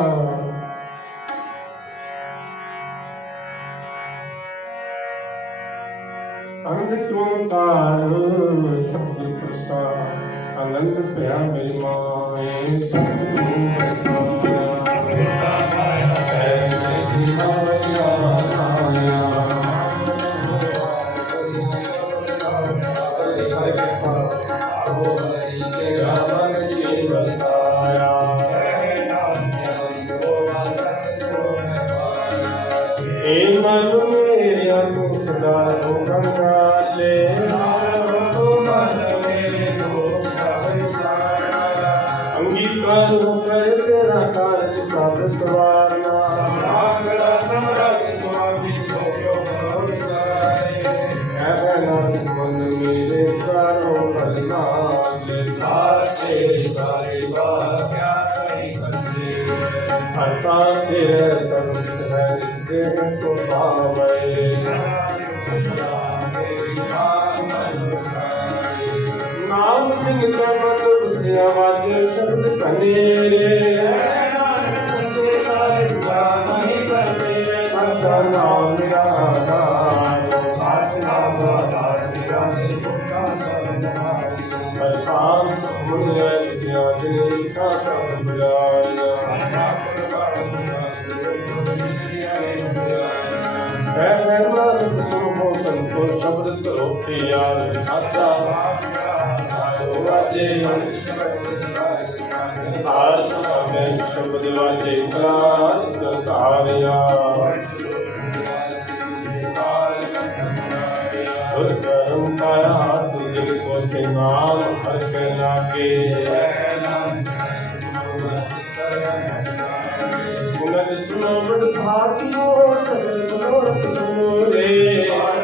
आनंद ओंकार सतगुर प्रसाद आनंद भया मेरी माए सतगुरु नाम जिनका मतलब सियावाज शब्द कनेरे सच्चे साहिब का नहीं करते सच्चा नाम मेरा आधार साच नाम आधार मेरा जिनका सब नहाई परेशान समुद्र सियाज ने इच्छा सब बुलाया शब्द करो यार साचा वाजे हार में शब्द वाजे तारिया करम पाया तुझे को से नाम हर के लागे सुनो बड़ भागियो सब रे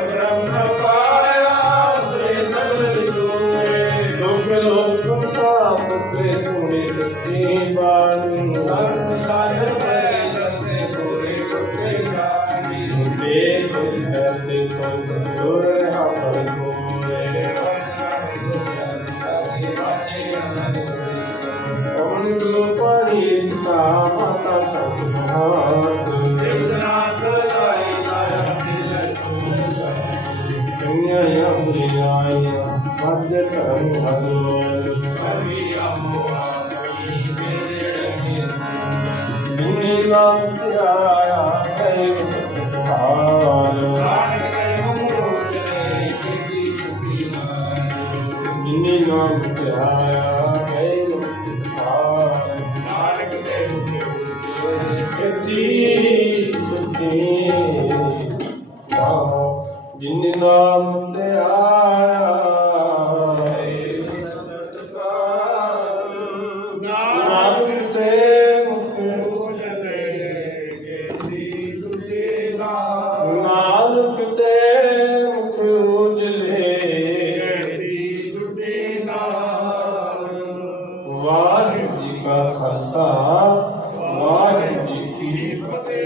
ब्रह्म पाया रे सब सुने लोक लोक सुनता पुत्रे सुने सच्ची बानी सर्व साधन में सबसे पूरे करते जानी देखो देखो सतगुर यहाँ पर कोरे पानी का माता जिन नाम ते आया नाम ते मुख उजले नानक ते मुख उजले वाहिगुरू जी का खालसा वाहिगुरू जी की फतेह।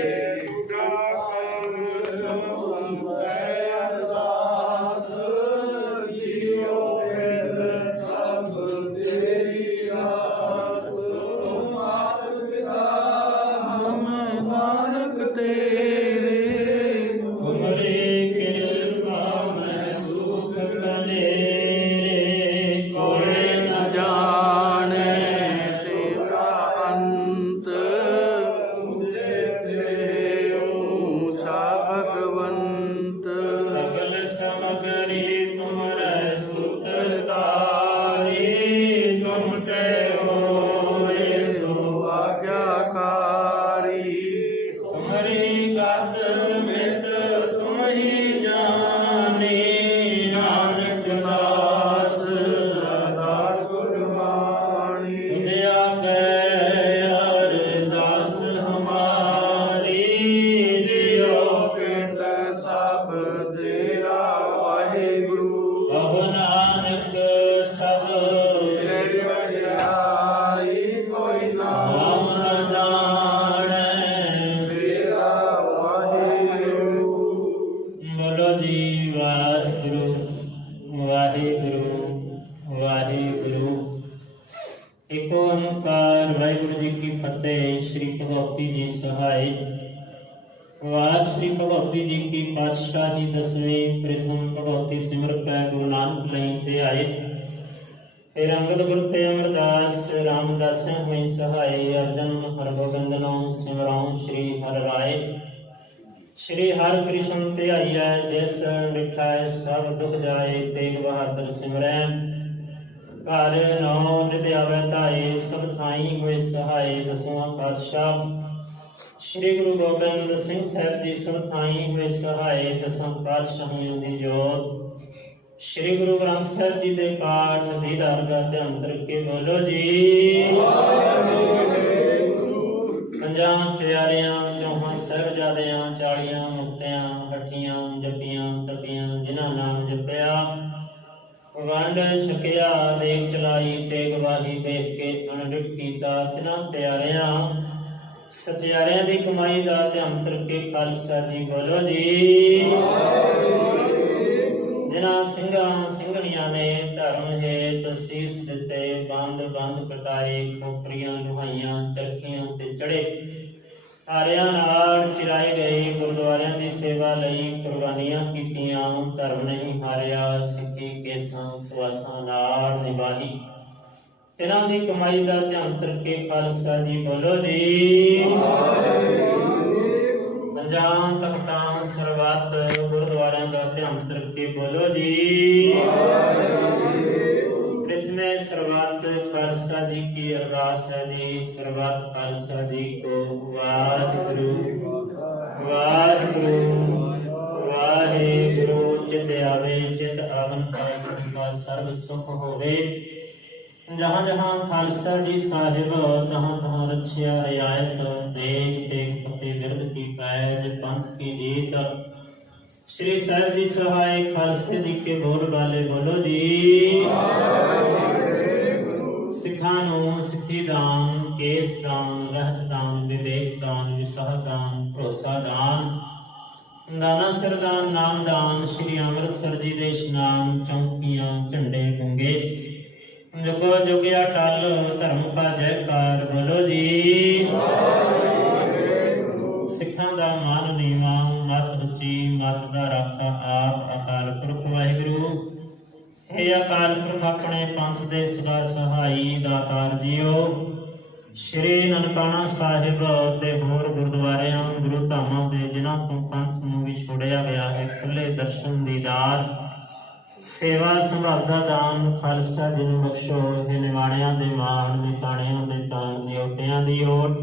एक ओंकार वाहिगुरू जी की फतेह। श्री भगवती जी सहाय। वार श्री भगवती जी की पातशाही 10वीं प्रथम भगवती सिमर कै गुरु नानक लई ते आए। फिर अंगद गुरु ते अमरदास रामदास हुई सहाय। अर्जन हरगोबिंद नो सिमराऊं श्री हर राय। श्री हर कृष्ण ते आइया जिस मिठाए सब दुख जाए। तेग बहादुर सिमरै घर नौ नित्य आवे धाए। सब थाई हुए सहाय। 10वां पातशाह श्री गुरु गोबिंद सिंह साहब जी सब थाई हुए सहाय। 10वां पातशाहियों की जोत श्री गुरु ग्रंथ साहब जी के पाठ दीदार का ध्यान करके बोलो जी। पंजां प्यारियां चौहां साहिबजादियां 40 मुक्तियां हठियां जपियां तपियां जिन्हां नाम जपिया वंड छकिया देख चलाई तेग वाही देख के अनडिठ कीता। तिन्हां प्यारियां सचियारियां दी कमाई दा ध्यान करके खालसा जी बोलो जी। जिन्हां ਸਿੰਘਾਂ ਸਿੰਘਣੀਆਂ ने धर्म हेत सीस दिते बंद बंद कटाए। खोपड़ियां लुहाइयां चरखियां ते चढ़े। हारियां नाल चिराए गए। गुरुद्वारियां दी सेवा लई कुर्बानियां कीतियां। धर्म नहीं हारिया सिੱਖੀ केसां सवासां नाल निभाही। तिन्हां दी कमाई दा ध्यान करके खालसा जी बोलो जी। पंजां तख्तां सरबत करके बोलो जी। प्रथमे सर्वत खालसा जी की अरदास है जी। सर्वत खालसा जी को वाहिगुरु वाहिगुरु वाहिगुरु। चित आवे चित आवन का सबका सर्व सुख होवे। जहाँ जहाँ खालसा जी साहिब तहाँ तहाँ रक्षा रियायत देख देख फतेह बिरद की पैज पंथ की जीत। श्री साहिब जी सहाय खालसे जी के बोल वाले बोलो जी। सिखा नू सिखी दान केस दान रहत दान विवेक दान विसाह दान भरोसा दान दाना सरदान नाम दान। श्री अमृतसर जी दे इशनान चौकियां झंडे गुंगे जुगो जुगिया टल धर्म का जयकार बोलो जी। सिखां दा मान नीवा मत उची मत दा राखा आप अकाल पुरख वाहिगुरु। हे अकाल पुरख अपने पंथ दे सदा सहाई दातार जीओ। श्री ननकाना साहिब ते होर गुरुद्वारियां गुरु धामां दे जिन्हां तों पंथ नूं विछोड़िया गया है खुले दर्शन दीदार सेवा संभालदा दान खालसा जी नूं बख्शो। हे निवाणियां दे मान निताणियां दे तान दियोटियां दी ओट।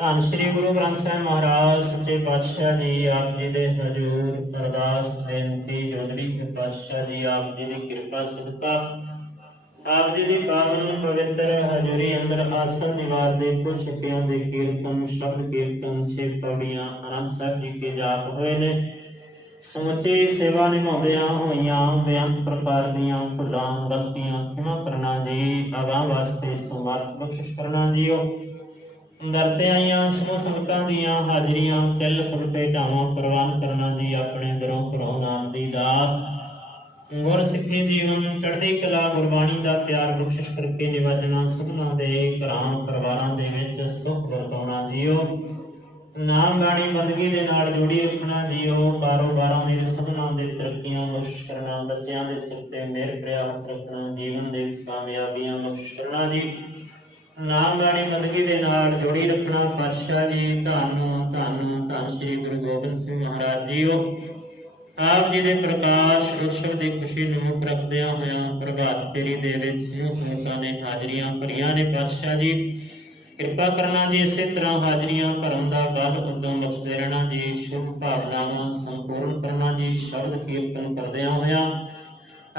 धन श्री गुरु ग्रंथ साहिब महाराज सच्चे पातशाह जी आप जी दे हजूर अरदास बेनती जोदड़ी के पातशाह जी आप जी दी कृपा सदका आप जी दी पावन पवित्र हजूरी अंदर आसन निवार दे कुछ छपियां दे कीर्तन शब्द कीर्तन 6 पौड़ियां आनंद साहिब जी के जाप होए ने। समुचे सेवा निभाउंदियां होइयां बेअंत प्रकार दीयां भुलां गलतियां क्षमा करना जी। अगां वास्ते समर्थ बख्शिश करना जीओ। दरते आईयां समूह संगतां दीयां हाजरियां तिल फुल भेटावां प्रवान करना जी। अपने दरों घरों नाम दी दात गुर सिੱਖੀ जीवन चढ़दी कला गुरबाणी दा प्यार बख्शिश करके निवाजना सबना दे घरां परिवारां दे विच सुख वरताउणा जीओ। नाम बाणी बंदगी दे नाल जोड़ी रखना जीओ। कारोबारां दे सबना दे तरक्कियां बख्शिश करना। बच्चियां दे सिर ते मेहर प्रिया हथ रखना। जीवन दे कामयाबियां बख्शिश करना जी। नाम बाणी बंदगी दे नाल जोड़ी रखना। पातशाह जी धन धन धन श्री गुरु गोबिंद सिंह महाराज जीओ। आप जी दे प्रकाश उत्सव दी खुशी नूं मुख रखदियां होइयां प्रभात फेरी दे विच सिंह संगतां ने हाजरियां भरियां ने। पातशाह जी कृपा करना जी। इसे तरह हाजरियां भरन दा गल उदम बख्शदे रहना जी। शुभ भावनावां संपूर्ण करना जी। शब्द कीर्तन करदियां होइयां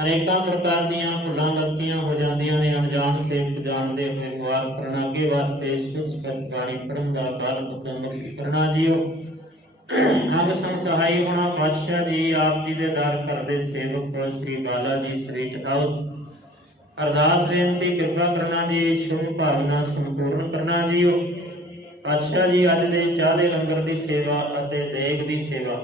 अनेकां प्रकार दीयां भुलां गलतियां हो जांदियां ने। अनजान ते जाणदे होए मुआफ करना। अगे वास्ते शुद्ध स्पष्ट बाणी पढ़न दा गल उदम बख्शिश करना जीओ। अंग संग सहाई होना पातशाह जी आप जी दे दर घर दे सेवक श्री बाला जी स्ट्रीट हाउस अरदास बेनती कृपा करना जी। शुभ भावना संपूर्ण करना जीओ। पातशाह जी अज दे चाह दे लंगर दी सेवा अते देग दी सेवा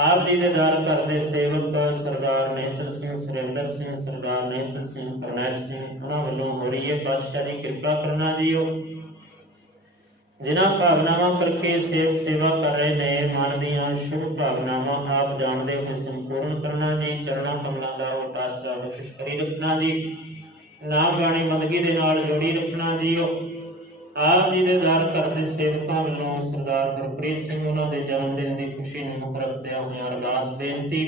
आप जी दे दर घर दे सेवक सरदार नेत्र सिंह सुरेंद्र सिंह सरदार नेत्र सिंह करनैल सिंह उन्हां वल्लों हो रही है। पातशाह जी कृपा करना जीओ। जिन्हां भावनावां करके सेवक सेवा कर रहे ने मन दीयां शुभ भावनावां आप जानदे हो संपूर्ण करना जी। चरणों कमलों का आसरा बख्शिश करी रखना जी। नाम बाणी बंदगी दे नाल जोड़ी रखना जीओ। आप जी दे दर घर दे सेवकां वल्लों सरदार गुरप्रीत सिंह उन्हां दे जन्म दिन की खुशी नूं मुख रखदियां होइयां अरदास बेनती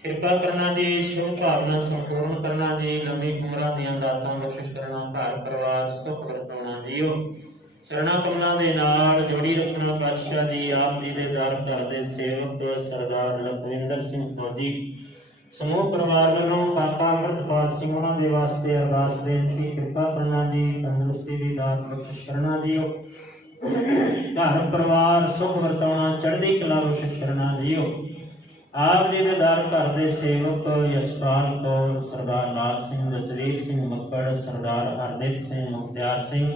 कृपा करना जी। शुभ भावना संपूर्ण करना जी। लंबी उमरां दीयां दातां बख्शिश करना। घर परिवार सुख वरताउणा जीओ। चरणा कमलों के नाल जोड़ी रखना। पातशाह जी आप जी दे दर घर दे सेवक सरदार लखविंदर सिंह फौजी समूह परिवार वालों काका अमृतपाल सिंह उन्हां दे वास्ते अरदास बेनती कृपा करना जी। तंदुरुस्ती दी दात बख्शिश करना जीओ। घर परिवार सुख वरताउणा चढ़दी कला बख्शिश करना जीओ। आप जी दे दर घर दे सेवक यशपाल कौर सरदार लाल सिंह जसवीर सिंह मक्कड़ सरदार हरदीप सिंह मुखत्यार सिंह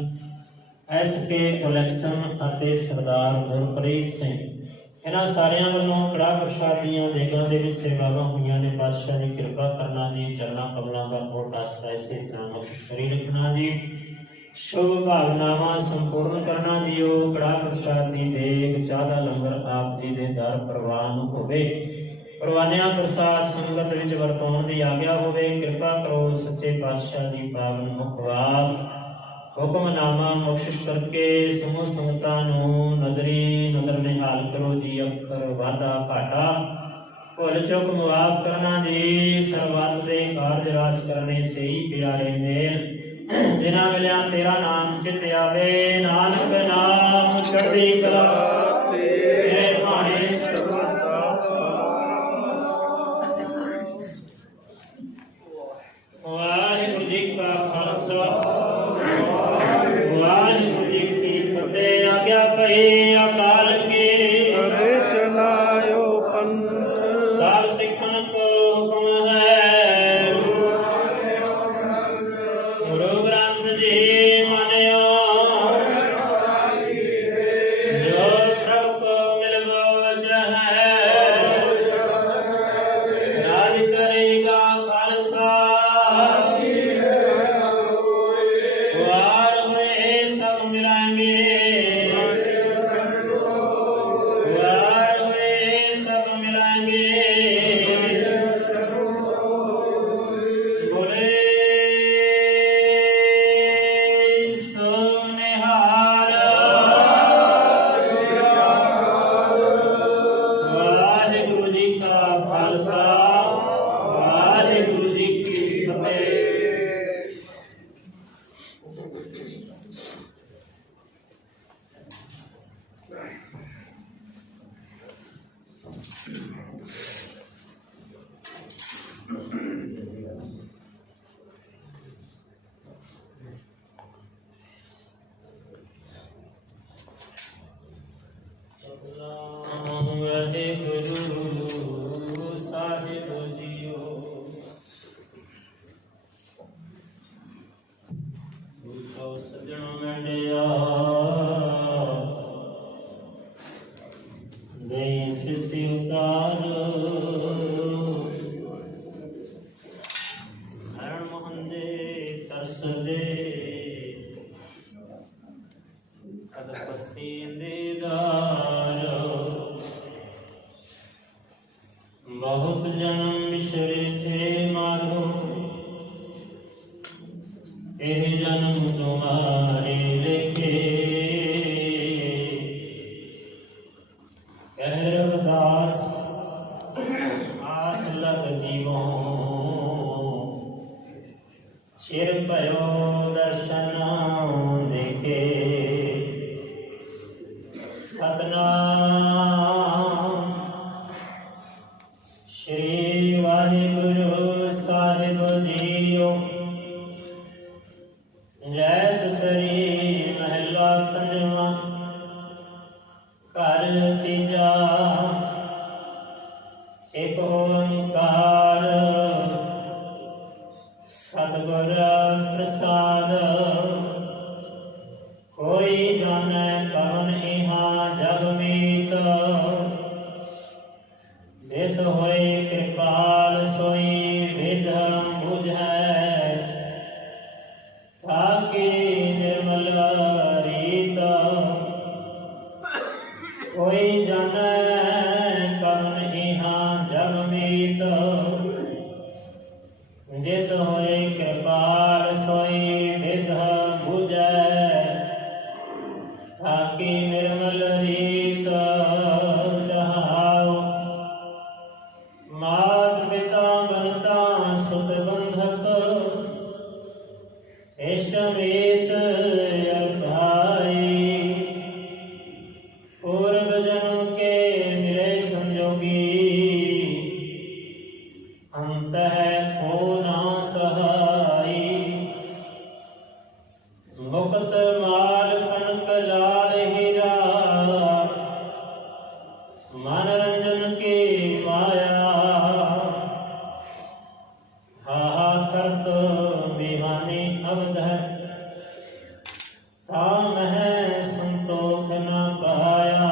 SK कलैक्शन ਅਤੇ सरदार गुरप्रीत सिंह इन्हां सारियां वल्लों कड़ा प्रसाद दीयां देगां दे विच सेवावां होईयां ने। पातशाह जी कृपा करना जी। चरना कमलों का कोट आसरा इसे तरह बख्शिश करी रखना जी। शुभ भावनावां संपूर्ण करना जीओ। कड़ा प्रसाद दी देग चाह दा लंगर आप जी दे दर प्रवान होवे। परवानिया प्रसाद संगत विच वरताउण दी आग्या होवे। कृपा करो सच्चे पातशाह जी पावन मुखवाक हुक्मनामा बख्शिश करके समूह संगतां नूं नदरी नदर निहाल करो जी। अखर वाधा घाटा भुल बलचुक मुआफ करना जी सर्वत दे कारज रास करने से ही प्यारे मेल जिना मिलिया तेरा नाम चित आवे नानक नाम चढ़दी कला तेरे भाणे सर्वदा वाहिगुरू जी का खालसा वाहिगुरू जी की फतेह आज्ञा पई अकाल की करे चलायो पंथ सब सिखन को हुक्म है गुरु ग्रंथ जी मानियो जो प्रभु को मिलबो चाहे राज करेगा खालसा वार हुए सब मिलाएंगे वार हुए सब मिलाएंगे बोले सोनिहार वाहिगुरू जी का खालसा वाहिगुरू जी की फतेह। वाहिगुरू साहिब जीओ पूछो सजणो मंडिया दे सिसी उतार हरण मोहन दे तरस दे कद पसींदेदार बहुत जन्म बिछड़े थे मारो एह जन्म तुम्हारे लेके कह रविदास हाथ लग जीवो सिर पयो दर्शन देखे सतनाम श्री वाहिगुरू साहिब जीओ जैत सरी महला पंजवा घर तीजा एक ओंकार सतगुर प्रसाद कोई जाने कवन इहाँ जग मीत देश होए कृपाल सोई विधम बुझै ताकि निर्मल रीत कोई जाने कवन इहाँ जग मीत देश होए कृपाल सोई विधम बुझै ताकि निर्मल रीत जहाओ मात पिता बनता सुत बंधक इष्ट मित भाई पूर्व जन्म के मिले संजोगी अंत है को ना सहाई मुक्त माल कनक लाल हीरा मनोरंजन की माया हाहा करत बिहानी अवध ताम है संतोष न पाया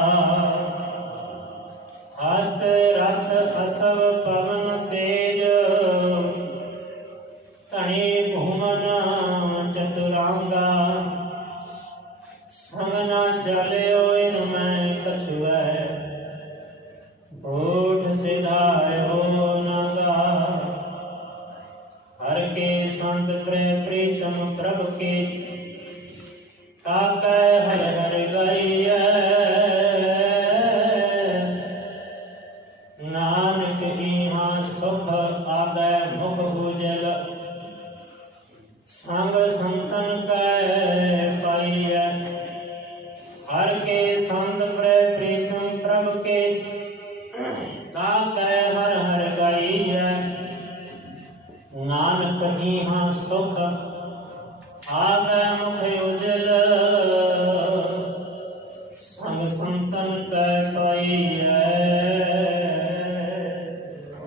संतन कै पाइयै।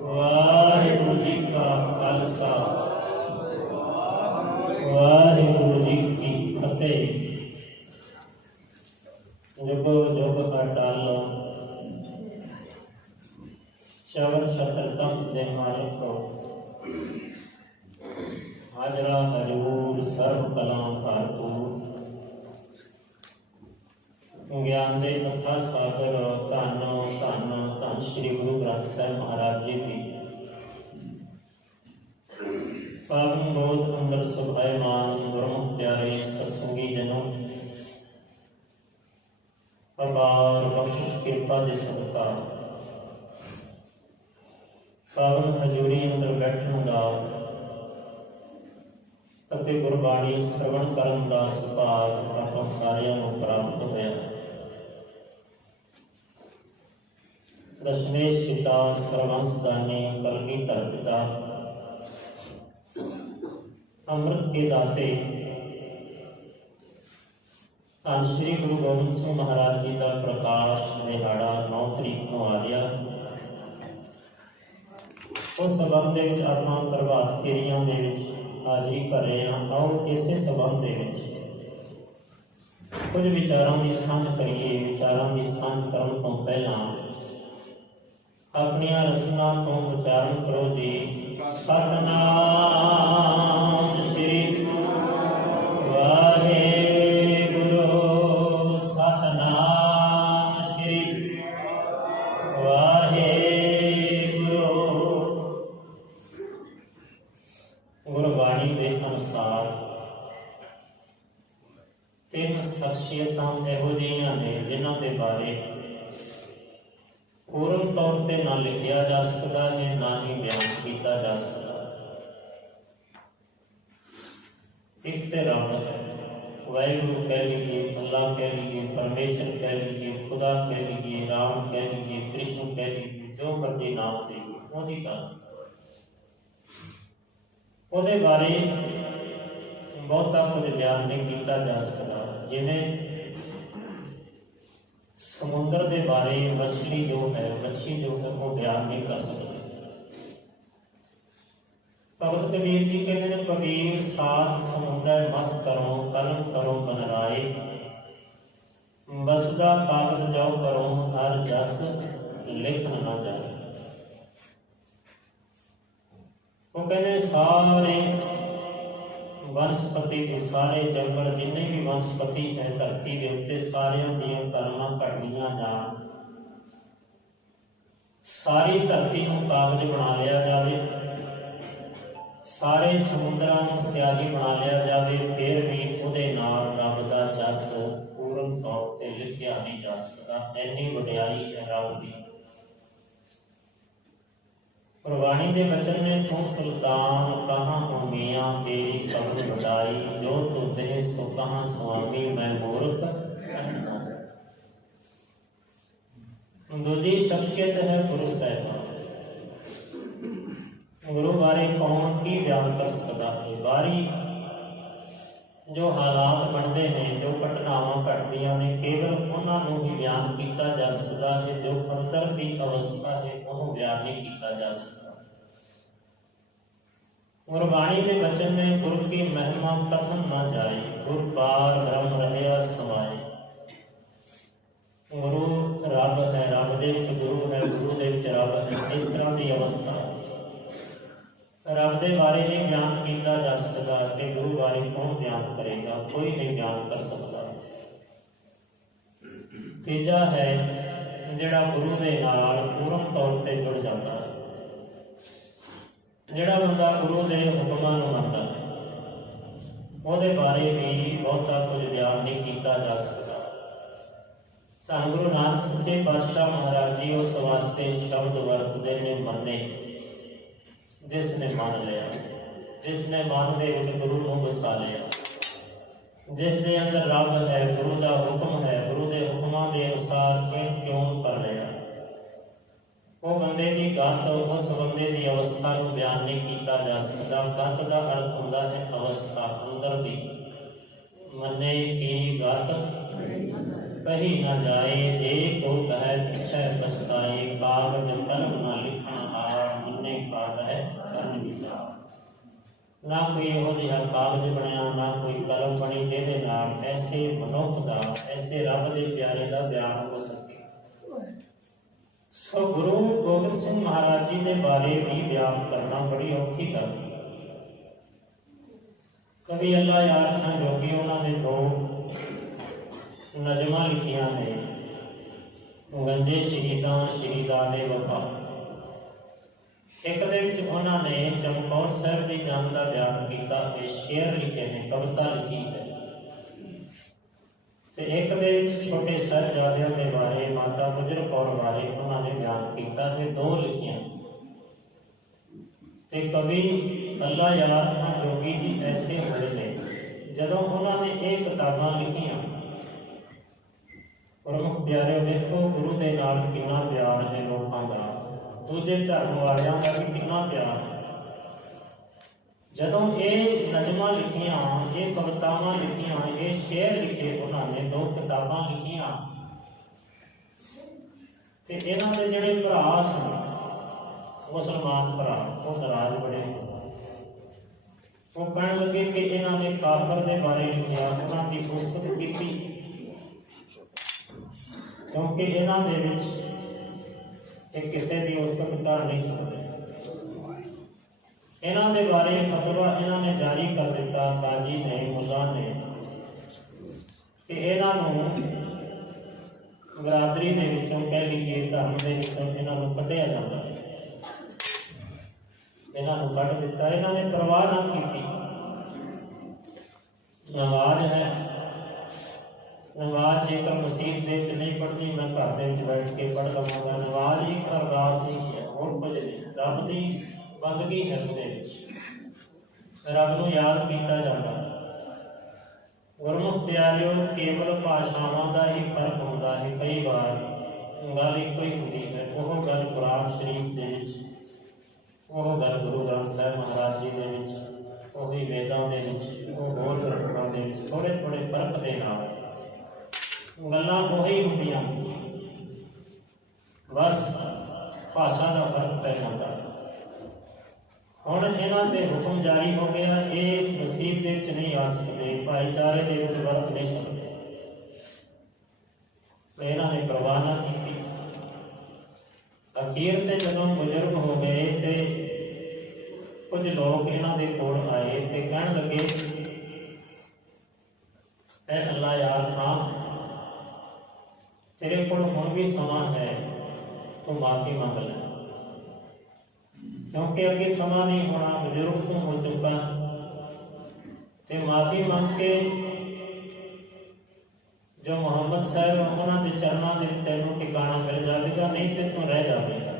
वाहिगुरु जी का खालसा, वाहिगुरु जी की फतेह। जुगो जुग अटल शबर छत्र तम दे मालिको। हाजरा हजूर सर्व कला भरपूर। ज्ञान दे कथा सागर धन धन धन श्री गुरु ग्रंथ साहिब महाराज जी की पावन बोध अंदर सुभायमान गुरमुख प्यारे सत्संगी जनों, अपार बख्शिश कृपा दे सदका पावन हजूरी अंदर बैठण दा ਅਤੇ ਗੁਰਬਾਣੀ ਸਰਵਣ ਕਰਨ ਦਾ ਸੁਭਾਗ ਆਪਾਂ ਸਾਰਿਆਂ ਨੂੰ ਪ੍ਰਾਪਤ ਹੋਇਆ। ਦਸ਼ਮੇਸ਼ ਪਿਤਾ ਸਰਵੰਸ ਦਾਨੀ ਕਲਗੀਧਰ ਪਿਤਾ ਅੰਮ੍ਰਿਤ ਕੇ ਦਾਤੇ ਧੰਨ ਸ਼੍ਰੀ ਗੁਰੂ ਗੋਬਿੰਦ ਸਿੰਘ ਮਹਾਰਾਜ ਜੀ ਦਾ ਪ੍ਰਕਾਸ਼ ਦਿਹਾੜਾ 9 ਤਰੀਕ ਨੂੰ ਆ ਰਿਹਾ। ਉਸ ਸੰਬੰਧ ਦੇ ਵਿੱਚ ਆਪਾਂ ਪ੍ਰਭਾਤ ਫੇਰੀਆਂ ਦੇ ਵਿੱਚ ਹਾਜ਼ਰੀ ਕਰ ਰਹੇ ਹਾਂ। ਆਓ ਇਸੇ ਸੰਬੰਧ ਦੇ ਵਿੱਚ ਕੁਝ ਵਿਚਾਰਾਂ ਦੀ ਸਾਂਝ ਕਰੀਏ। ਵਿਚਾਰਾਂ ਦੀ ਸਾਂਝ ਕਰਨ ਤੋਂ ਪਹਿਲਾਂ ਆਪਣੀਆਂ ਰਸਮਾਂ ਤੋਂ ਉਚਾਰਨ ਕਰੋ ਜੀ। ਸਤਨਾਮ ਸ੍ਰੀ ਵਾਹਿਗੁਰੂ, ਸਤਨਾਮ ਸ੍ਰੀ ਵਾਹਿਗੁਰੂ। ਗੁਰਬਾਣੀ ਦੇ ਅਨੁਸਾਰ ਤਿੰਨ ਸ਼ਖਸੀਅਤਾਂ ਇਹੋ ਜਿਹੀਆਂ ਨੇ ਜਿਨ੍ਹਾਂ ਦੇ ਬਾਰੇ ਪੂਰਨ ਤੌਰ ਤੇ ਨਾ ਲਿਖਿਆ ਜਾ ਸਕਦਾ ਹੈ, ਨਾ ਹੀ ਬਿਆਨ ਕੀਤਾ ਜਾ ਸਕਦਾ। ਇੱਕ ਤੇ ਰੱਬ ਹੈ, ਵਾਹਿਗੁਰੂ ਕਹਿ ਲੀजिए, ਅੱਲਾਹ ਕਹਿ लीजिए, परमेश्वर कह लीजिए, खुदा कह लीजिए, राम कह लीजिए, कृष्ण कह लीजिए, जो मर्जी नाम दे ਉਹਦੀ ਗੱਲ। ਉਹਦੇ ਬਾਰੇ ਬਹੁਤਾ ਕੁਝ ਬਿਆਨ ਨਹੀਂ ਕੀਤਾ ਜਾ ਸਕਦਾ। ਜਿਵੇਂ ਸਮੁੰਦਰ ਦੇ ਬਾਰੇ ਮੱਛੀ ਜੋ ਹੈ ਉਹ ਬਿਆਨ ਨਹੀਂ ਕਰ ਸਕਦੀ। ਭਗਤ ਕਬੀਰ ਜੀ ਕਹਿੰਦੇ ਨੇ, ਕਬੀਰ ਸਾਥ ਸਮੁੰਦਰ ਮਸ ਕਰੋ, ਕਲਮ ਕਰੋ ਬਨਰਾਏ, ਬਸਦਾ ਕਾਗਜ਼ ਜਾਓ ਕਰੋ, ਹਰ ਜਸ ਲਿਖਣ ਨਾ ਜਾਏ। ਉਹ ਕਹਿੰਦੇ ਸਾਰੇ ਵਨਸਪਤੀ ਦੇ ਸਾਰੇ ਜੰਗਲ ਜਿੰਨੇ ਵੀ ਵਨਸਪਤੀ ਹੈ ਧਰਤੀ ਦੇ ਉੱਤੇ ਸਾਰਿਆਂ ਦੀਆਂ ਕਲਮਾਂ ਘੜੀਆਂ ਜਾਣ, ਸਾਰੀ ਧਰਤੀ ਨੂੰ ਕਾਗਜ਼ ਬਣਾ ਲਿਆ ਜਾਵੇ, ਸਾਰੇ ਸਮੁੰਦਰਾਂ ਨੂੰ ਸਿਆਹੀ ਬਣਾ ਲਿਆ ਜਾਵੇ, ਫਿਰ ਵੀ ਉਹਦੇ ਨਾਲ ਰੱਬ ਦਾ ਜਸ ਪੂਰਨ ਤੌਰ ਤੇ ਲਿਖਿਆ ਨਹੀਂ ਜਾ ਸਕਦਾ। ਇੰਨੀ ਵਡਿਆਈ ਹੈ ਰੱਬ ਦੀ। ਗੁਰਬਾਣੀ ਦੇ ਬਚਨ ਨੇ, ਤੂੰ ਸੁਲਤਾਨ ਕਹਾਂ ਹੋ ਮੀਆਂ ਤੇਰੀ ਕਬਰ ਵਡਾਈ, ਜੋ ਤੂੰ ਦੇ ਸੋ ਕਹਾਂ ਸੁਆਮੀ ਮੈਂ ਮੂਰਖ ਕਹਿਣਾ। ਦੂਜੀ ਸ਼ਖਸੀਅਤ ਹੈ ਗੁਰੂ ਸਾਹਿਬਾਨ। ਗੁਰੂ ਬਾਰੇ ਕੌਣ ਕੀ ਬਿਆਨ ਕਰ ਸਕਦਾ ਹੈ? ਬਾਰੀ ਜੋ ਹਾਲਾਤ ਬਣਦੇ ਨੇ, ਜੋ ਘਟਨਾਵਾਂ ਘਟਦੀਆਂ ਨੇ, ਕੇਵਲ ਉਹਨਾਂ ਨੂੰ ਹੀ ਬਿਆਨ ਕੀਤਾ ਜਾ ਸਕਦਾ ਹੈ। ਜੋ ਅੰਦਰ ਦੀ ਅਵਸਥਾ ਹੈ ਉਹਨੂੰ ਬਿਆਨ ਨਹੀਂ ਕੀਤਾ ਜਾ ਸਕਦਾ। ਗੁਰਬਾਣੀ ਦੇ ਬਚਨ ਨੇ, ਗੁਰੂ ਕੀ ਮਹਿਮਾ ਕਥਨ ਨਾ ਜਾਏ, ਗੁਰ ਪਾਰ ਬ੍ਰਹਮ ਰਹਿਆ ਸਮਾਏ। ਗੁਰੂ ਰੱਬ ਹੈ, ਰੱਬ ਦੇ ਵਿੱਚ ਗੁਰੂ ਹੈ, ਗੁਰੂ ਦੇ ਵਿੱਚ ਰੱਬ ਹੈ। ਇਸ ਤਰ੍ਹਾਂ ਦੀ ਅਵਸਥਾ ਰੱਬ ਦੇ ਬਾਰੇ ਨਹੀਂ ਬਿਆਨ ਕੀਤਾ ਜਾ ਸਕਦਾ ਕਿ ਗੁਰੂ ਬਾਰੇ ਕੌਣ ਬਿਆਨ ਕਰੇਗਾ? ਕੋਈ ਨਹੀਂ ਬਿਆਨ ਕਰ ਸਕਦਾ। ਤੀਜਾ ਹੈ ਜਿਹੜਾ ਗੁਰੂ ਦੇ ਨਾਲ ਪੂਰਨ ਤੌਰ ਤੇ ਜੁੜ ਜਾਂਦਾ ਹੈ। ਜਿਹੜਾ ਬੰਦਾ ਗੁਰੂ ਦੇ ਹੁਕਮਾਂ ਨੂੰ ਮੰਨਦਾ ਹੈ ਉਹਦੇ ਬਾਰੇ ਵੀ ਬਹੁਤਾ ਕੁਝ ਬਿਆਨ ਨਹੀਂ ਕੀਤਾ ਜਾ ਸਕਦਾ। ਧੰਨ ਗੁਰੂ ਨਾਨਕ ਸੱਚੇ ਪਾਤਸ਼ਾਹ ਮਹਾਰਾਜ ਜੀ ਉਸ ਵਾਸਤੇ ਸ਼ਬਦ ਵਰਤਦੇ ਨੇ, ਮੰਨੇ, ਜਿਸ ਨੇ ਮੰਨ ਲਿਆ, ਜਿਸ ਨੇ ਮਨ ਦੇ ਵਿੱਚ ਗੁਰੂ ਨੂੰ ਵਸਾ ਲਿਆ, ਜਿਸ ਦੇ ਅੰਦਰ ਰੱਬ ਹੈ, ਗੁਰੂ ਦਾ ਹੁਕਮ ਹੈ, ਗੁਰੂ ਦੇ ਹੁਕਮਾਂ ਦੇ ਅਨੁਸਾਰ ਕਿਉਂ ਕਰ ਲਿਆ। ਉਹ ਬੰਦੇ ਦੀ ਗੱਤ, ਉਸ ਬੰਦੇ ਦੀ ਅਵਸਥਾ ਨੂੰ ਬਿਆਨ ਨਹੀਂ ਕੀਤਾ ਜਾ ਸਕਦਾ। ਗੱਤ ਦਾ ਅਰਥ ਹੁੰਦਾ ਹੈ ਅਵਸਥਾ, ਅੰਦਰ ਦੀ। ਮੰਨੇ ਕੀ ਗੱਤ कही न जाए, जे को कहे पिछे पछताए। कागज कलम न लिखण हार, मुन्ने काट है करन विचार। ना कोई ਇਹੋ ਜਿਹਾ ਕਾਗਜ਼ ਬਣਿਆ, ਨਾ ਕੋਈ ਕਲਮ ਬਣੀ ਜਿਹਦੇ ਨਾਲ ਐਸੇ ਮਨੁੱਖ ਦਾ, ਐਸੇ ਰੱਬ ਦੇ ਪਿਆਰੇ ਦਾ ਬਿਆਨ ਹੋ ਸਕੇ। ਸੋ ਗੁਰੂ ਗੋਬਿੰਦ ਸਿੰਘ ਮਹਾਰਾਜ ਜੀ ਦੇ ਬਾਰੇ ਵੀ ਬਿਆਨ ਕਰਨਾ ਬੜੀ ਔਖੀ ਗੱਲ ਹੈ। ਕਵੀ ਅੱਲਾ ਯਾਰ ਖਾਨ ਜੋਗੀ ਉਹਨਾਂ ਨੇ ਦੋ ਨਜ਼ਮਾਂ ਲਿਖੀਆਂ ਨੇ, ਗੰਜੇ ਸ਼ਹੀਦਾਂ ਦੇ ਵਫਾ। ਇੱਕ ਦੇ ਵਿੱਚ ਉਹਨਾਂ ਨੇ ਚਮਕੌਰ ਸਾਹਿਬ ਦੀ ਜੰਗ ਦਾ ਬਿਆਨ ਕੀਤਾ, ਇਹ ਸ਼ੇਅਰ ਲਿਖੇ ਨੇ, ਕਵਿਤਾ ਲਿਖੀ ਹੈ। ਤੇ ਇੱਕ ਦੇ ਵਿੱਚ ਛੋਟੇ ਸਾਹਿਬਜ਼ਾਦਿਆਂ ਦੇ ਬਾਰੇ, ਮਾਤਾ ਗੁਜਰ ਕੌਰ ਬਾਰੇ ਉਹਨਾਂ ਨੇ ਬਿਆਨ ਕੀਤਾ, ਤੇ ਦੋ ਲਿਖੀਆਂ। ਤੇ ਕਵੀ ਅੱਲਾ ਯਾਰ ਖਾਨ ਜੋਗੀ ਜੀ ਐਸੇ ਹੋਏ ਨੇ, ਜਦੋਂ ਉਹਨਾਂ ਨੇ ਇਹ ਕਿਤਾਬਾਂ ਲਿਖੀਆਂ, ਪ੍ਰਮੁੱਖ ਪਿਆਰੇ ਵੇਖੋ ਗੁਰੂ ਦੇ ਨਾਲ ਕਿੰਨਾ ਪਿਆਰ ਹੈ ਲੋਕਾਂ ਦਾ, ਦੂਜੇ ਧਰਮ ਵਾਲਿਆਂ ਦਾ ਵੀ ਕਿੰਨਾ ਪਿਆਰ ਹੈ। ਜਦੋਂ ਇਹ ਨਜ਼ਮਾਂ ਲਿਖੀਆਂ, ਇਹ ਕਵਿਤਾਵਾਂ ਲਿਖੀਆਂ, ਇਹ ਸ਼ੇਅਰ ਲਿਖੇ, ਉਹਨਾਂ ਨੇ ਦੋ ਕਿਤਾਬਾਂ ਲਿਖੀਆਂ, ਤੇ ਇਹਨਾਂ ਦੇ ਜਿਹੜੇ ਭਰਾ ਸਨ ਮੁਸਲਮਾਨ ਭਰਾ, ਉਹ ਨਾਰਾਜ਼ ਬੜੇ। ਉਹ ਕਹਿਣ ਲੱਗੇ ਕਿ ਇਹਨਾਂ ਨੇ ਕਾਫਰ ਦੇ ਬਾਰੇ ਲਿਖਿਆ, ਉਹਨਾਂ ਦੀ ਪੁਸਤਕ ਕੀਤੀ, ਕਿਉਂਕਿ ਇਹਨਾਂ ਦੇ ਵਿੱਚ ਇਹ ਕਿਸੇ ਦੀ ਉਸਤਤ ਕਰ ਨਹੀਂ ਸਕਦੇ। ਇਹਨਾਂ ਦੇ ਬਾਰੇ ਫਤਵਾ ਇਹਨਾਂ ਨੇ ਜਾਰੀ ਕਰ ਦਿੱਤਾ, ਕਾਜੀ ਨੇ, ਮੁੱਲਾ ਨੇ, ਕਿ ਇਹਨਾਂ ਨੂੰ ਬਰਾਦਰੀ ਦੇ ਵਿੱਚੋਂ, ਕਹਿ ਲਈਏ ਧਰਮ ਦੇ ਵਿੱਚੋਂ ਇਹਨਾਂ ਨੂੰ ਕੱਢਿਆ ਜਾਂਦਾ। ਇਹਨਾਂ ਨੂੰ ਕੱਢ ਦਿੱਤਾ, ਇਹਨਾਂ ਨੇ ਪਰਵਾਹ ਨਾ ਕੀਤੀ। ਨਮਾਜ਼ ਹੈ, ਨਮਾਜ਼ ਜੇਕਰ ਮਸੀਤ ਦੇ ਵਿੱਚ ਨਹੀਂ ਪੜ੍ਹਨੀ, ਮੈਂ ਘਰ ਦੇ ਵਿੱਚ ਬੈਠ ਕੇ ਪੜ੍ਹ ਲਵਾਂਗਾ। ਨਮਾਜ਼ ਇੱਕ ਅਰਦਾਸ ਹੀ ਹੈ, ਹੋਰ ਕੁਝ ਨਹੀਂ। ਰੱਬ ਦੀ ਬੰਦਗੀ ਹੈ, ਉਹਦੇ ਵਿੱਚ ਰੱਬ ਨੂੰ ਯਾਦ ਕੀਤਾ ਜਾਂਦਾ। ਗੁਰਮੁਖ ਪਿਆਰਿਓ, ਕੇਵਲ ਭਾਸ਼ਾਵਾਂ ਦਾ ਹੀ ਫਰਕ ਹੁੰਦਾ ਹੈ। ਕਈ ਵਾਰ ਗੱਲ ਇੱਕੋ ਹੀ ਹੁੰਦੀ ਹੈ। ਉਹ ਗੱਲ ਕੁਰਾਨ ਸ਼ਰੀਫ ਦੇ ਵਿੱਚ, ਉਹ ਗੱਲ ਗੁਰੂ ਗ੍ਰੰਥ ਸਾਹਿਬ ਮਹਾਰਾਜ ਜੀ ਦੇ ਵਿੱਚ, ਉਹੀ ਵੇਦਾਂ ਦੇ ਵਿੱਚ, ਉਹ ਹੋਰ ਗ੍ਰੰਥਾਂ ਦੇ ਵਿੱਚ ਥੋੜ੍ਹੇ ਥੋੜ੍ਹੇ ਫਰਕ ਦੇ ਨਾਲ ਗੱਲਾਂ ਉਹੀ ਹੁੰਦੀਆਂ, ਬਸ ਭਾਸ਼ਾ ਦਾ ਫਰਕ ਪੈ ਜਾਂਦਾ। ਹੁਣ ਇਹਨਾਂ ਤੇ ਹੁਕਮ ਜਾਰੀ ਹੋ ਗਿਆ, ਇਹ ਮਸੀਤ ਦੇ ਵਿੱਚ ਨਹੀਂ ਆ ਸਕਦੇ, ਭਾਈਚਾਰੇ ਦੇ ਵਿੱਚ ਵਰਤ ਨਹੀਂ ਸਕਦੇ। ਇਹਨਾਂ ਨੇ ਪਰਵਾਹ ਨਾ ਕੀਤੀ। ਅਖੀਰ ਤੇ ਜਦੋਂ ਬਜ਼ੁਰਗ ਹੋ ਗਏ ਤੇ ਕੁਝ ਲੋਕ ਇਹਨਾਂ ਦੇ ਕੋਲ ਆਏ ਤੇ ਕਹਿਣ ਲੱਗੇ, ਐ ਅੱਲਾ ਯਾਰ ਖਾਨ, तेरे कोल हुण भी समा है, तू माफी मांग ले, क्योंकि अगे समा नहीं होना, बुजुर्ग तू हो चुका। ते माफी मांग के जो मुहम्मद साहब उन्होंने के चरणों के तेनों ठिकाना मिल जाएगा, नहीं तो तू रह जाएगा।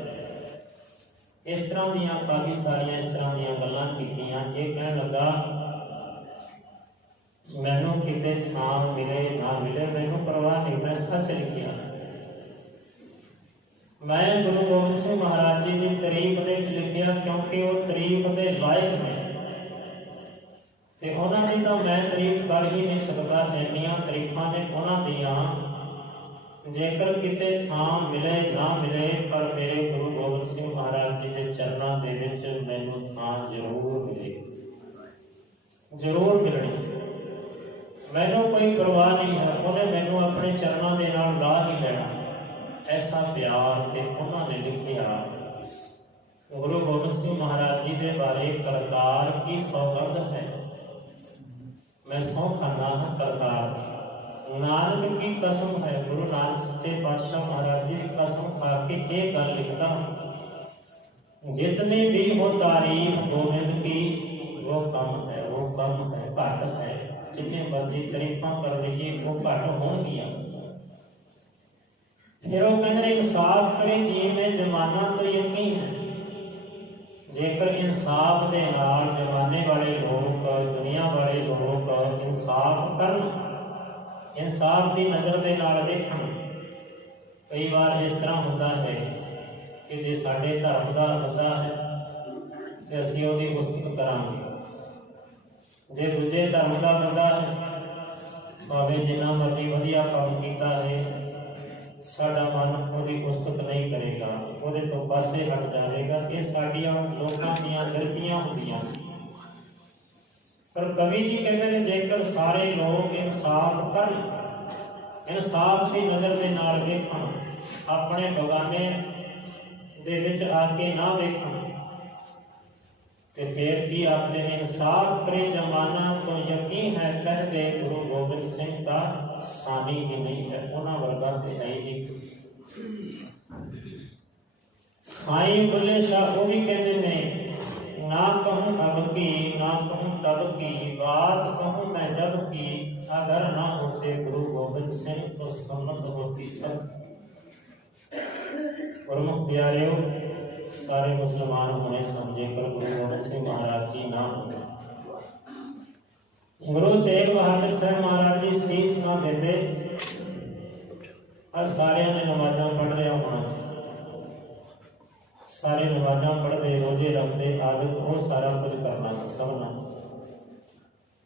इस तरह दियाँ काफ़ी सारिया इस तरह दियाँ गल्लां कीतियां। ये कहन लगा, मैनू किते थां मिले ना मिले मैनू परवाह नहीं, मैं सच लिखिया। मैं गुरु गोबिंद सिंह महाराज जी की तारीफ दे विच लिखिया, क्योंकि वो तारीफ के लायक ने, ते उन्हां दी तां मैं तारीफ कर ही नहीं सकता। इंनियां तारीफां ने उन्हां दियां, जेकर किते थां मिले ना मिले, पर मेरे गुरु गोबिंद सिंह महाराज जी के चरणों के विच मैनू थां जरूर मिले, जरूर मिलनी। मैनू कोई परवाह नहीं है, उन्हें मैनू अपने चरणों के नाल ला ही लेना। ऐसा प्यार ते उन्होंने लिखिया। गुरु गोबिंद सिंह महाराज जी के बारे करतार की सौगंध है, मैं सौ खाना हाँ करतार, नानक की कसम है। गुरु नानक सच्चे पातशाह महाराज जी की कसम खा के एक गल लिखता, जितनी भी हो तारीफ गोविंद की वो कम है, वो कम है, घट है। जिन्हें मर्जी तारीफा कर लीजिए वो घट होंगियां। फिर वो कहते इंसाफ करे जी में जमाना तो यकीन है। जेकर इंसाफ के नाल जमाने वाले लोग, दुनिया वाले लोग इंसाफ करन, इंसाफ की नज़र के नाल देखण। कई बार इस तरह होता है कि जे साडे धर्म का बंदा है तो असीं उहदी उस्तत करांगे, जे दूजे धर्म का बंदा है ਭਾਵੇਂ ਜਿੰਨਾ ਮਰਜ਼ੀ ਵਧੀਆ ਕੰਮ ਕੀਤਾ ਹੈ, ਸਾਡਾ ਮਨ ਉਹਦੀ ਉਸਤਤ ਨਹੀਂ ਕਰੇਗਾ, ਉਹਦੇ ਤੋਂ ਪਾਸੇ ਹਟ ਜਾਵੇਗਾ। ਇਹ ਸਾਡੀਆਂ ਲੋਕਾਂ ਦੀਆਂ ਗਲਤੀਆਂ ਹੁੰਦੀਆਂ। ਪਰ ਕਵੀ ਜੀ ਕਹਿੰਦੇ ਨੇ ਜੇਕਰ ਸਾਰੇ ਲੋਕ ਇਨਸਾਫ ਕਰਨ, ਇਨਸਾਫ ਦੀ ਨਜ਼ਰ ਦੇ ਨਾਲ ਵੇਖਣ, ਆਪਣੇ ਬਗਾਨੇ ਦੇ ਵਿੱਚ ਆ ਕੇ ਨਾ ਵੇਖਣ, ਤੇ ਫਿਰ ਕੀ ਆਖਦੇ ਨੇ, ਇਨਸਾਫ ਕਰੇ ਜਮਾਨਾ ਤੋਂ ਯਕੀਨ ਹੈ, ਕਹਿੰਦੇ ਗੁਰੂ ਗੋਬਿੰਦ ਸਿੰਘ ਦਾ ਸਾਨੀ ਹੀ ਨਹੀਂ ਹੈ, ਉਹਨਾਂ ਵਰਗਾ ਤੇ ਹੈ ਹੀ ਨਹੀਂ। ਸਾਈਂ ਬੁੱਲੇ ਸ਼ਾਹ ਉਹ ਵੀ ਕਹਿੰਦੇ ਨੇ, ਨਾ कहूँ अब की ना कहूँ तब की, बात कहूँ मैं जब की, अगर ना होते गुरु गोबिंद सिंह तो सम्मत होती सब। प्रमुख प्यारे सारे मुसलमान होने समझे कर गुरु गोबिंद सिंह महाराज जी ना होते, गुरु तेग बहादुर साहब महाराज जी सीस ना देते, और सारे ने नमाजा पढ़ रहे होना सी, सारे नमाजा पढ़ते, रोजे रखते, आदत वो सारा कुछ करना सी सब ना।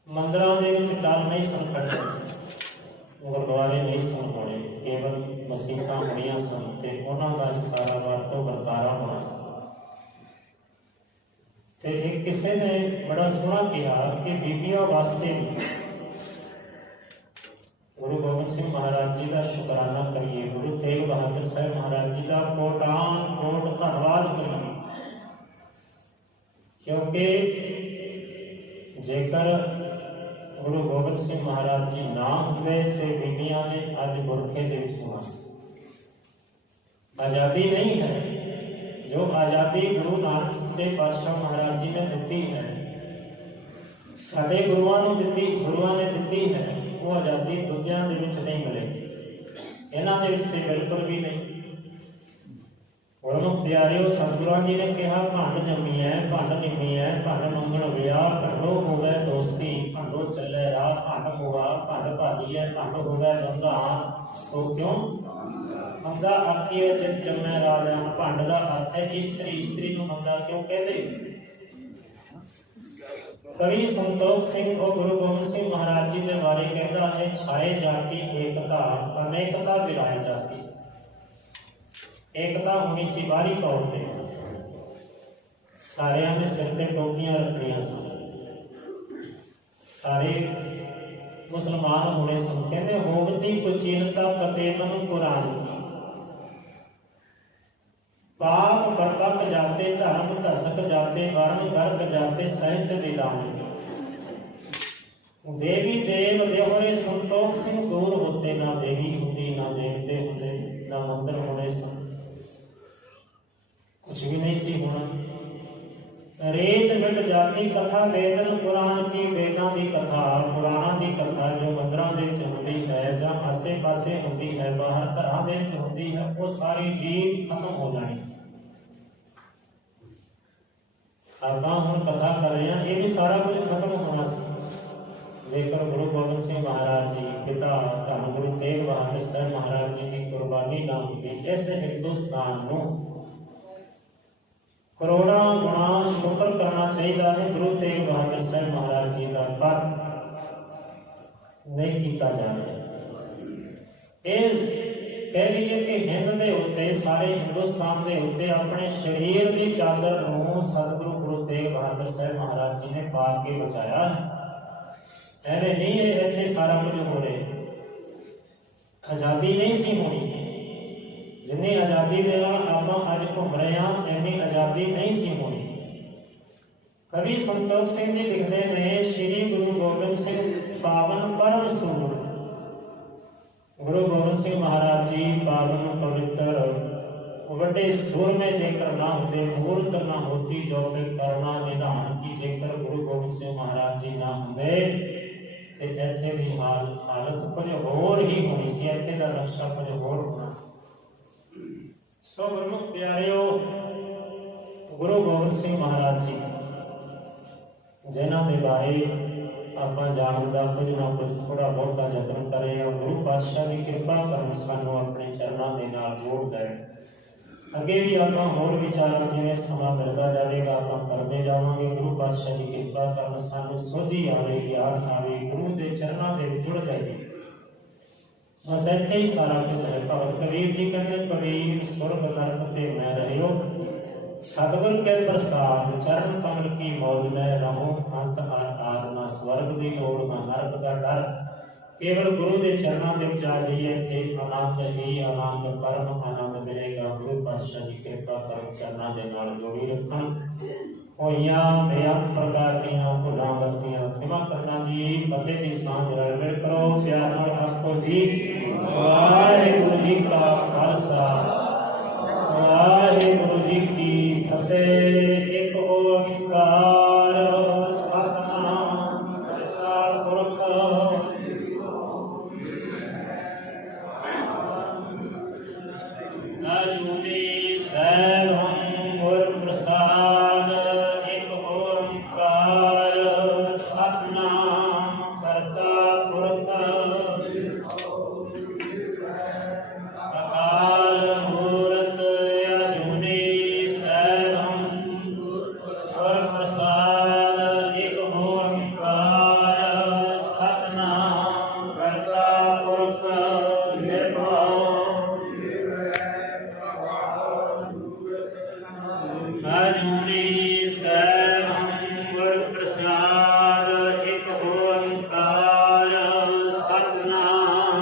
मंदिरों के डर नहीं सन खड़े, गुरुद्वारे नहीं सन होने, केवल मसीहा होनिया सन, ते उन्हां दा सारा वरतो वरतारा होना सी। ते एक किसी ने बड़ा सोहना कहा कि बीबियों वास्ते गुरु गोबिंद सिंह महाराज जी का शुकराना करिए, गुरु तेग बहादुर साहब महाराज जी का कोटान कोट धन्यवाद करिए, क्योंकि जेकर गुरु गोबिंद सिंह महाराज जी ना होंगे तो बीबियां ने अज बुरखे दे विच होना सी। आज़ादी नहीं है, जो आज़ादी गुरु नानक सच्चे पातशाह महाराज जी ने दी है, साडे गुरुआं नूं दी, गुरुआं ने दी है, वो आज़ादी दूजियां दे विच नहीं मिलेगी, इन्हां दे विच ते बिल्कुल भी नहीं। गुरमुख प्यारिओ, सतगुरां जी ने कहा, भंड जमी है, भंड निमी है, भंड मंगण विआह, भंडो होवे दोस्ती, भंडो चले राह, भंड मुआ, भंड भाली है, भंड होवे बंदा, सो क्यों मंदा आखिए जित जम्मे राजा। भंड का अर्थ है इस्त्री, इस्त्री नूं मंदा क्यों कहते। कवि संतोख सिंह और गुरु गोबिंद सिंह महाराज जी के बारे कहता है, छाए जाती एकता, अनेकता विराए जाती। एकता होनी सी बाहरी तौर पर, सारिਆਂ ਦੇ सिर ते टोपियां रखनियां सन, सारे मुसलमान होने सन। कहते होवती कुचीनता कते मनु कुरान, पाप परपक जाते, धर्म धसक जाते, वर्ण गर्क जाते, साहित्य विदान। देवी देव देवरे संतोख सिंह दूर होते, ना देवी होती, ना देवते होते, ना मंदिर होने सन, कुछ भी नहीं सी होना। रेत मिट जाती कथा वेदन पुराण की, वेदां दी कथा, पुराणां दी कथा जो मंदिरां दे विच हुंदी है जां आसे पासे हुंदी है, बाहर घरां दे विच हुंदी है, वो सारी रीत खत्म हो जानी सी। आपां हुण कथा कर रहे हैं, ये भी सारा कुछ खत्म होना सी। लेकिन गुरु गोबिंद सिंह महाराज जी पिता धन गुरु तेग बहादुर साहब महाराज जी की कुर्बानी ना होती, ऐसे हिंदुस्तान नूं करोड़ा गुणा शुक्र करना चाहिए है गुरु तेग बहादुर साहब महाराज जी का, पर नहीं किया जा रहा। कह लीजिए कि हिंद के उत्ते, सारे हिंदुस्तान के उत्ते अपने शरीर की चादर नूं सतगुरु गुरु तेग बहादुर साहब महाराज जी ने पा के बचाया है। एवं नहीं है इतने सारा कुछ हो रहे, आज़ादी नहीं सी होनी, जिन्नी आज़ादी दे आप अज घूम रहे हैं, इन्नी आज़ादी नहीं सी होनी। कवि संतोख सिंह जी लिखते हैं, श्री गुरु गोबिंद सिंह पावन परम सूर। गुरु गोबिंद सिंह महाराज जी पावन पवित्र वड्डे सुर में जेकर ना होते, मूर्त ना होती, जो फिर करना निधान की जेकर गुरु गोबिंद सिंह महाराज जी ना होंगे ते इत्थे दी हालत कुछ होर ही होनी सी, इत्थे दा नक्शा कुछ होर होना सी। सो गुरमुख प्यारिओ, गुरु गोबिंद सिंह महाराज जी जिन्हां दे बारे आपां जानन दा कुछ ना कुछ थोड़ा बहुता यतन करें, और गुरु पातशाह की कृपा करन सानूं अपने चरणों के नाल जोड़ देण। अगे भी आपां होर विचार जिवें समा मिलदा जावेगा आपां करदे जावांगे। गुरु पातशाह की कृपा करन सानूं सोझी आवे, याद आवे, गुरु दे चरणों दे जुड़ जाइए। बस ਇੱਥੇ ਹੀ ਸਾਰਾ ਕੁਝ ਹੈ। ਭਗਤ ਕਬੀਰ ਜੀ ਕਹਿੰਦੇ ਕਬੀਰ ਸੁਰਗ ਨਰਕ ਤੇ ਮੈਂ ਰਹਿਓ, ਸਤਿਗੁਰ ਕੇ ਪ੍ਰਸਾਦ ਚਰਨ ਕਮਲ ਕੀ ਮੌਜ ਮੈਂ ਰਹੂੰ, ਅੰਤ ਆਰ ਨਾ ਸਵਰਗ ਦੀ ਲੋੜ ਨਾ ਨਰਕ ਦਾ ਡਰ, ਕੇਵਲ ਗੁਰੂ ਦੇ ਚਰਨਾਂ ਦੇ ਵਿੱਚ ਆ ਜਾਈਏ, ਇੱਥੇ ਆਨੰਦ ਹੀ ਆਨੰਦ, ਪਰਮ ਆਨੰਦ ਮਿਲੇਗਾ। ਗੁਰੂ ਪਾਤਸ਼ਾਹ ਜੀ ਕਿਰਪਾ ਕਰੋ, ਚਰਨਾਂ ਦੇ ਨਾਲ ਜੋੜੀ ਰੱਖਣ। ਹੋਈਆਂ ਬੇਅੰਤ ਪ੍ਰਕਾਰ ਦੀਆਂ ਭੁੱਲਾਂ ਗਲਤੀਆਂ ਖਿਮਾ ਕਰਨਾ ਜੀ। ਫਤਿਹ ਦੀ ਸਾਂਝ ਰਲ ਮਿਲ ਕਰੋ, ਪਿਆਰ ਨਾਲ ਆਖੋ ਜੀ ਵਾਹਿਗੁਰੂ ਜੀ ਕਾ ਖਾਲਸਾ ਵਾਹਿਗੁਰੂ ਜੀ ਕੀ ਫਤਿਹ। ਇੱਕ ਓੰਕਾਰ ਸਤਿਨਾਮ ਕਰਤਾ ਪੁਰਖ ਅਜੂਨੀ ਸੈਭੰ ਗੁਰ ਪ੍ਰਸਾਦ। ਇੱਕ ਓੰਕਾਰ ਸਤਿਨਾਮ ਕਰਤਾ ਪੁਰਖ ਅਕਾਲ ਮੂਰਤ ਅਜੂਨੀ ਸੈਭੰ ਗੁਰ ਪ੍ਰਸਾਦ। ਇੱਕ ਓੰਕਾਰ ਸਤਿਨਾਮ ਕਰਤਾ ਪੁਰਖ ਨਿਰਭਉ ਅਜੂਨੀ ਸੈਭੰ ਗੁਰ ਪ੍ਰਸਾਦ। ਇੱਕ ਓੰਕਾਰ ਸਤਿਨਾਮ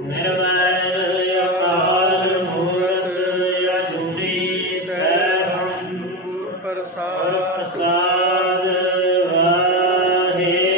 ਨਿਰਵੈਰ ਅਕਾਲ ਮੂਰਤ ਅਜੂਨੀ ਸੈਭੰ ਗੁਰ ਪ੍ਰਸਾਦ। ਵਾਹਿਗੁਰੂ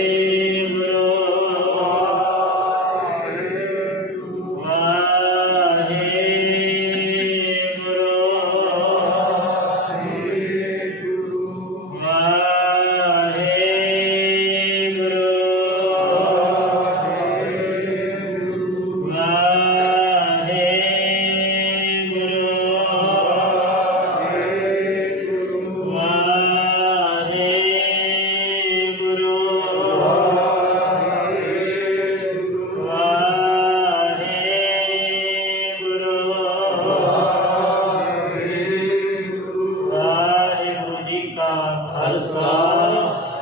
ਵਾਹਿਗੁਰੂ ਜੀ ਕਾ ਖਾਲਸਾ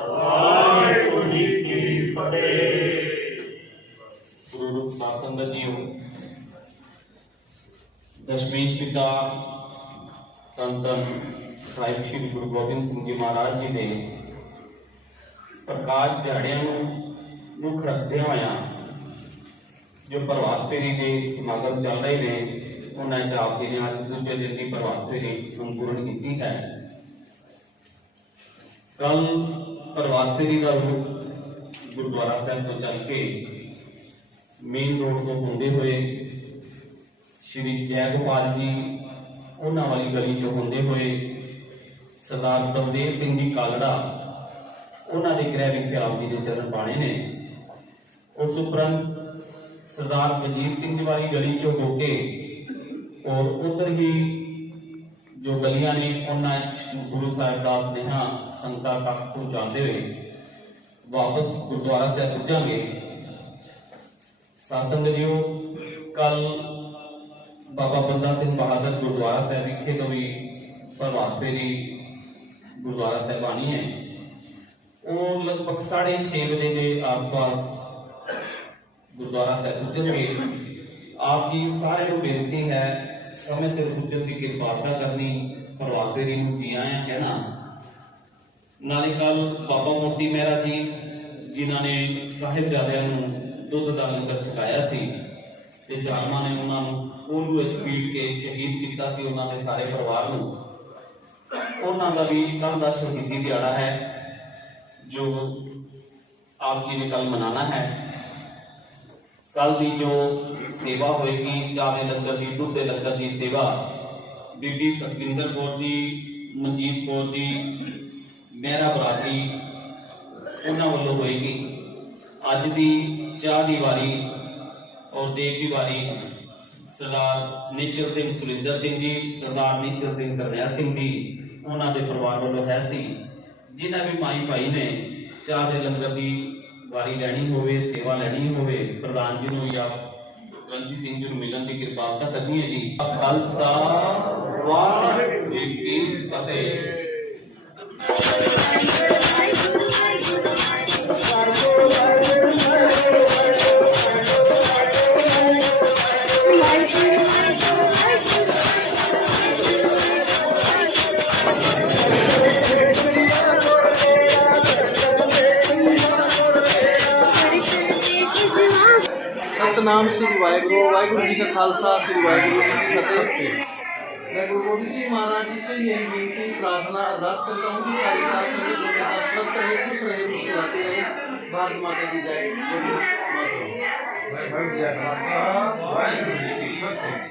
ਵਾਹਿਗੁਰੂ ਜੀ ਕੀ ਫਤਿਹ। ਗੁਰੂ ਰੂਪ ਸਾਧ ਸੰਗਤ ਜੀਓ, ਦਸ਼ਮੇਸ਼ ਪਿਤਾ ਧੰਨ ਧੰਨ ਸਾਹਿਬ ਸ਼੍ਰੀ ਗੁਰੂ ਗੋਬਿੰਦ ਸਿੰਘ ਜੀ ਮਹਾਰਾਜ ਜੀ ਦੇ ਪ੍ਰਕਾਸ਼ ਦਿਹਾੜਿਆਂ ਨੂੰ ਮੁੱਖ ਰੱਖਦੇ ਹੋਇਆ ਜੋ ਪ੍ਰਭਾਤ ਫੇਰੀ ਦੇ ਸਮਾਗਮ ਚੱਲ ਰਹੇ ਨੇ, ਉਹਨਾਂ 'ਚ ਆਪ ਜੀ ਨੇ ਅੱਜ ਦੂਜੇ ਦਿਨ ਦੀ ਪ੍ਰਭਾਤ ਫੇਰੀ ਸੰਪੂਰਨ ਕੀਤੀ ਹੈ। ਕੱਲ ਪ੍ਰਭਾਤ ਫੇਰੀ ਦਾ ਰੂਪ ਗੁਰਦੁਆਰਾ ਸਾਹਿਬ ਤੋਂ ਚੱਲ ਕੇ ਮੇਨ ਰੋਡ ਤੋਂ ਹੁੰਦੇ ਹੋਏ ਸ਼੍ਰੀ ਜੈ ਗੋਪਾਲ ਜੀ ਉਹਨਾਂ ਵਾਲੀ ਗਲੀ ਚੋਂ ਹੁੰਦੇ ਹੋਏ ਸਰਦਾਰ ਬਲਦੇਵ ਸਿੰਘ ਜੀ ਕਾਲੜਾ ਉਹਨਾਂ ਦੇ ਗ੍ਰਹਿ ਵਿਖੇ ਆਪ ਜੀ ਦੇ ਚਰਨ ਪਾਣੇ ਨੇ। ਉਸ ਉਪਰੰਤ ਸਰਦਾਰ ਮਨਜੀਤ ਸਿੰਘ ਜੀ ਵਾਲੀ ਗਲੀ ਚੋਂ ਹੋ ਕੇ ਔਰ ਉਧਰ ਹੀ ਜੋ ਗਲੀਆਂ ਨੇ ਉਹਨਾਂ 'ਚ ਗੁਰੂ ਸਾਹਿਬ ਦਾ ਸੁਨੇਹਾ ਸੰਗਤਾਂ ਤੱਕ ਪਹੁੰਚਾਉਂਦੇ ਹੋਏ ਵਾਪਸ ਗੁਰਦੁਆਰਾ ਸਾਹਿਬ ਪੁੱਜਾਂਗੇ। ਸਾਧ ਸੰਗਤ ਜੀਓ, ਕੱਲ ਬਾਬਾ ਬੰਦਾ ਸਿੰਘ ਬਹਾਦਰ ਗੁਰਦੁਆਰਾ ਸਾਹਿਬ ਵਿਖੇ ਤੋਂ ਵੀ ਪ੍ਰਭਾਤ ਫੇਰੀ ਗੁਰਦੁਆਰਾ ਸਾਹਿਬ ਆਣੀ ਹੈ। ਉਹ ਲਗਭਗ 6:30 ਵਜੇ ਦੇ ਆਸ-ਪਾਸ ਗੁਰਦੁਆਰਾ ਸਾਹਿਬ ਪੁੱਜਣਗੇ। ਆਪ ਜੀ ਸਾਰਿਆਂ ਨੂੰ ਬੇਨਤੀ ਹੈ ਸਮੇਂ ਸਿਰ ਪੁੱਜਣ ਦੀ ਕਿਰਪਾਲਤਾ ਕਰਨੀ, ਪ੍ਰਭਾਤ ਫੇਰੀ ਨੂੰ ਜੀ ਆਇਆਂ ਕਹਿਣਾ। ਨਾਲੇ ਕੱਲ ਬਾਬਾ ਮੋਤੀ ਮਹਿਰਾ ਜੀ ਜਿਨ੍ਹਾਂ ਨੇ ਸਾਹਿਬਜ਼ਾਦਿਆਂ ਨੂੰ ਦੁੱਧ ਦਾ ਲੰਗਰ ਛਕਾਇਆ ਸੀ ਤੇ ਜ਼ਾਲਮਾਂ ਨੇ ਉਹਨਾਂ ਨੂੰ ਕੋਲੂ ਵਿੱਚ ਪੀਟ ਕੇ ਸ਼ਹੀਦ ਕੀਤਾ ਸੀ, ਉਹਨਾਂ ਦੇ ਸਾਰੇ ਪਰਿਵਾਰ ਨੂੰ, ਉਹਨਾਂ ਦਾ ਵੀ ਕੱਲ ਦਾ ਸ਼ਹੀਦੀ ਦਿਹਾੜਾ ਹੈ ਜੋ ਆਪ ਜੀ ਨੇ ਕੱਲ ਮਨਾਣਾ ਹੈ। ਕੱਲ ਦੀ ਜੋ ਸੇਵਾ ਹੋਏਗੀ, ਚਾਹ ਦੇ ਲੰਗਰ ਦੀ, ਦੁੱਧ ਦੇ ਲੰਗਰ ਦੀ ਸੇਵਾ ਬੀਬੀ ਸਤਵਿੰਦਰ ਕੌਰ ਜੀ, ਮਨਜੀਤ ਕੌਰ ਜੀ, ਮਹਿਰਾ ਬਰਾਦਰੀ ਉਹਨਾਂ ਵੱਲੋਂ ਹੋਏਗੀ। ਅੱਜ ਦੀ ਚਾਹ ਦੀ ਵਾਰੀ ਔਰ ਦੇਗ ਦੀ ਵਾਰੀ ਸਰਦਾਰ ਨਿਚਲ ਸਿੰਘ ਸੁਰਿੰਦਰ ਸਿੰਘ ਜੀ, ਸਰਦਾਰ ਨਿਚਲ ਸਿੰਘ ਕਰਨੈਲ ਸਿੰਘ ਜੀ ਉਹਨਾਂ ਦੇ ਪਰਿਵਾਰ ਵੱਲੋਂ ਹੈ ਸੀ। ਜਿਨ੍ਹਾਂ ਵੀ ਮਾਈ ਭਾਈ ਨੇ ਚਾਹ ਦੇ ਲੰਗਰ ਦੀ ਵਾਰੀ ਲੈਣੀ ਹੋਵੇ, ਸੇਵਾ ਲੈਣੀ ਹੋਵੇ, ਪ੍ਰਧਾਨ ਜੀ ਨੂੰ ਜਾਂ ਗ੍ਰੰਥੀ ਸਿੰਘ ਜੀ ਨੂੰ ਮਿਲਣ ਦੀ ਕਿਰਪਾਲਤਾ ਕਰਨੀ ਹੈ ਜੀ। ਖਾਲਸਾ ਵਾਹਿਗੁਰੂ ਜੀ ਕੀ ਫਤਿਹ। ਵਾਹਿਗੁਰੂ वाहिगुरू वाहिगुरू जी का खालसा श्री वाहिगुरू जी की फतेह। मैं गुरु गोबिंद सिंह महाराज जी से यही विनती प्रार्थना अरदास करता हूँ कि सारी साथ संगत हमेशा स्वस्थ रहे, खुश रहे, मुस्कुराते रहे। भारत माता की जय। भाई जय खालसा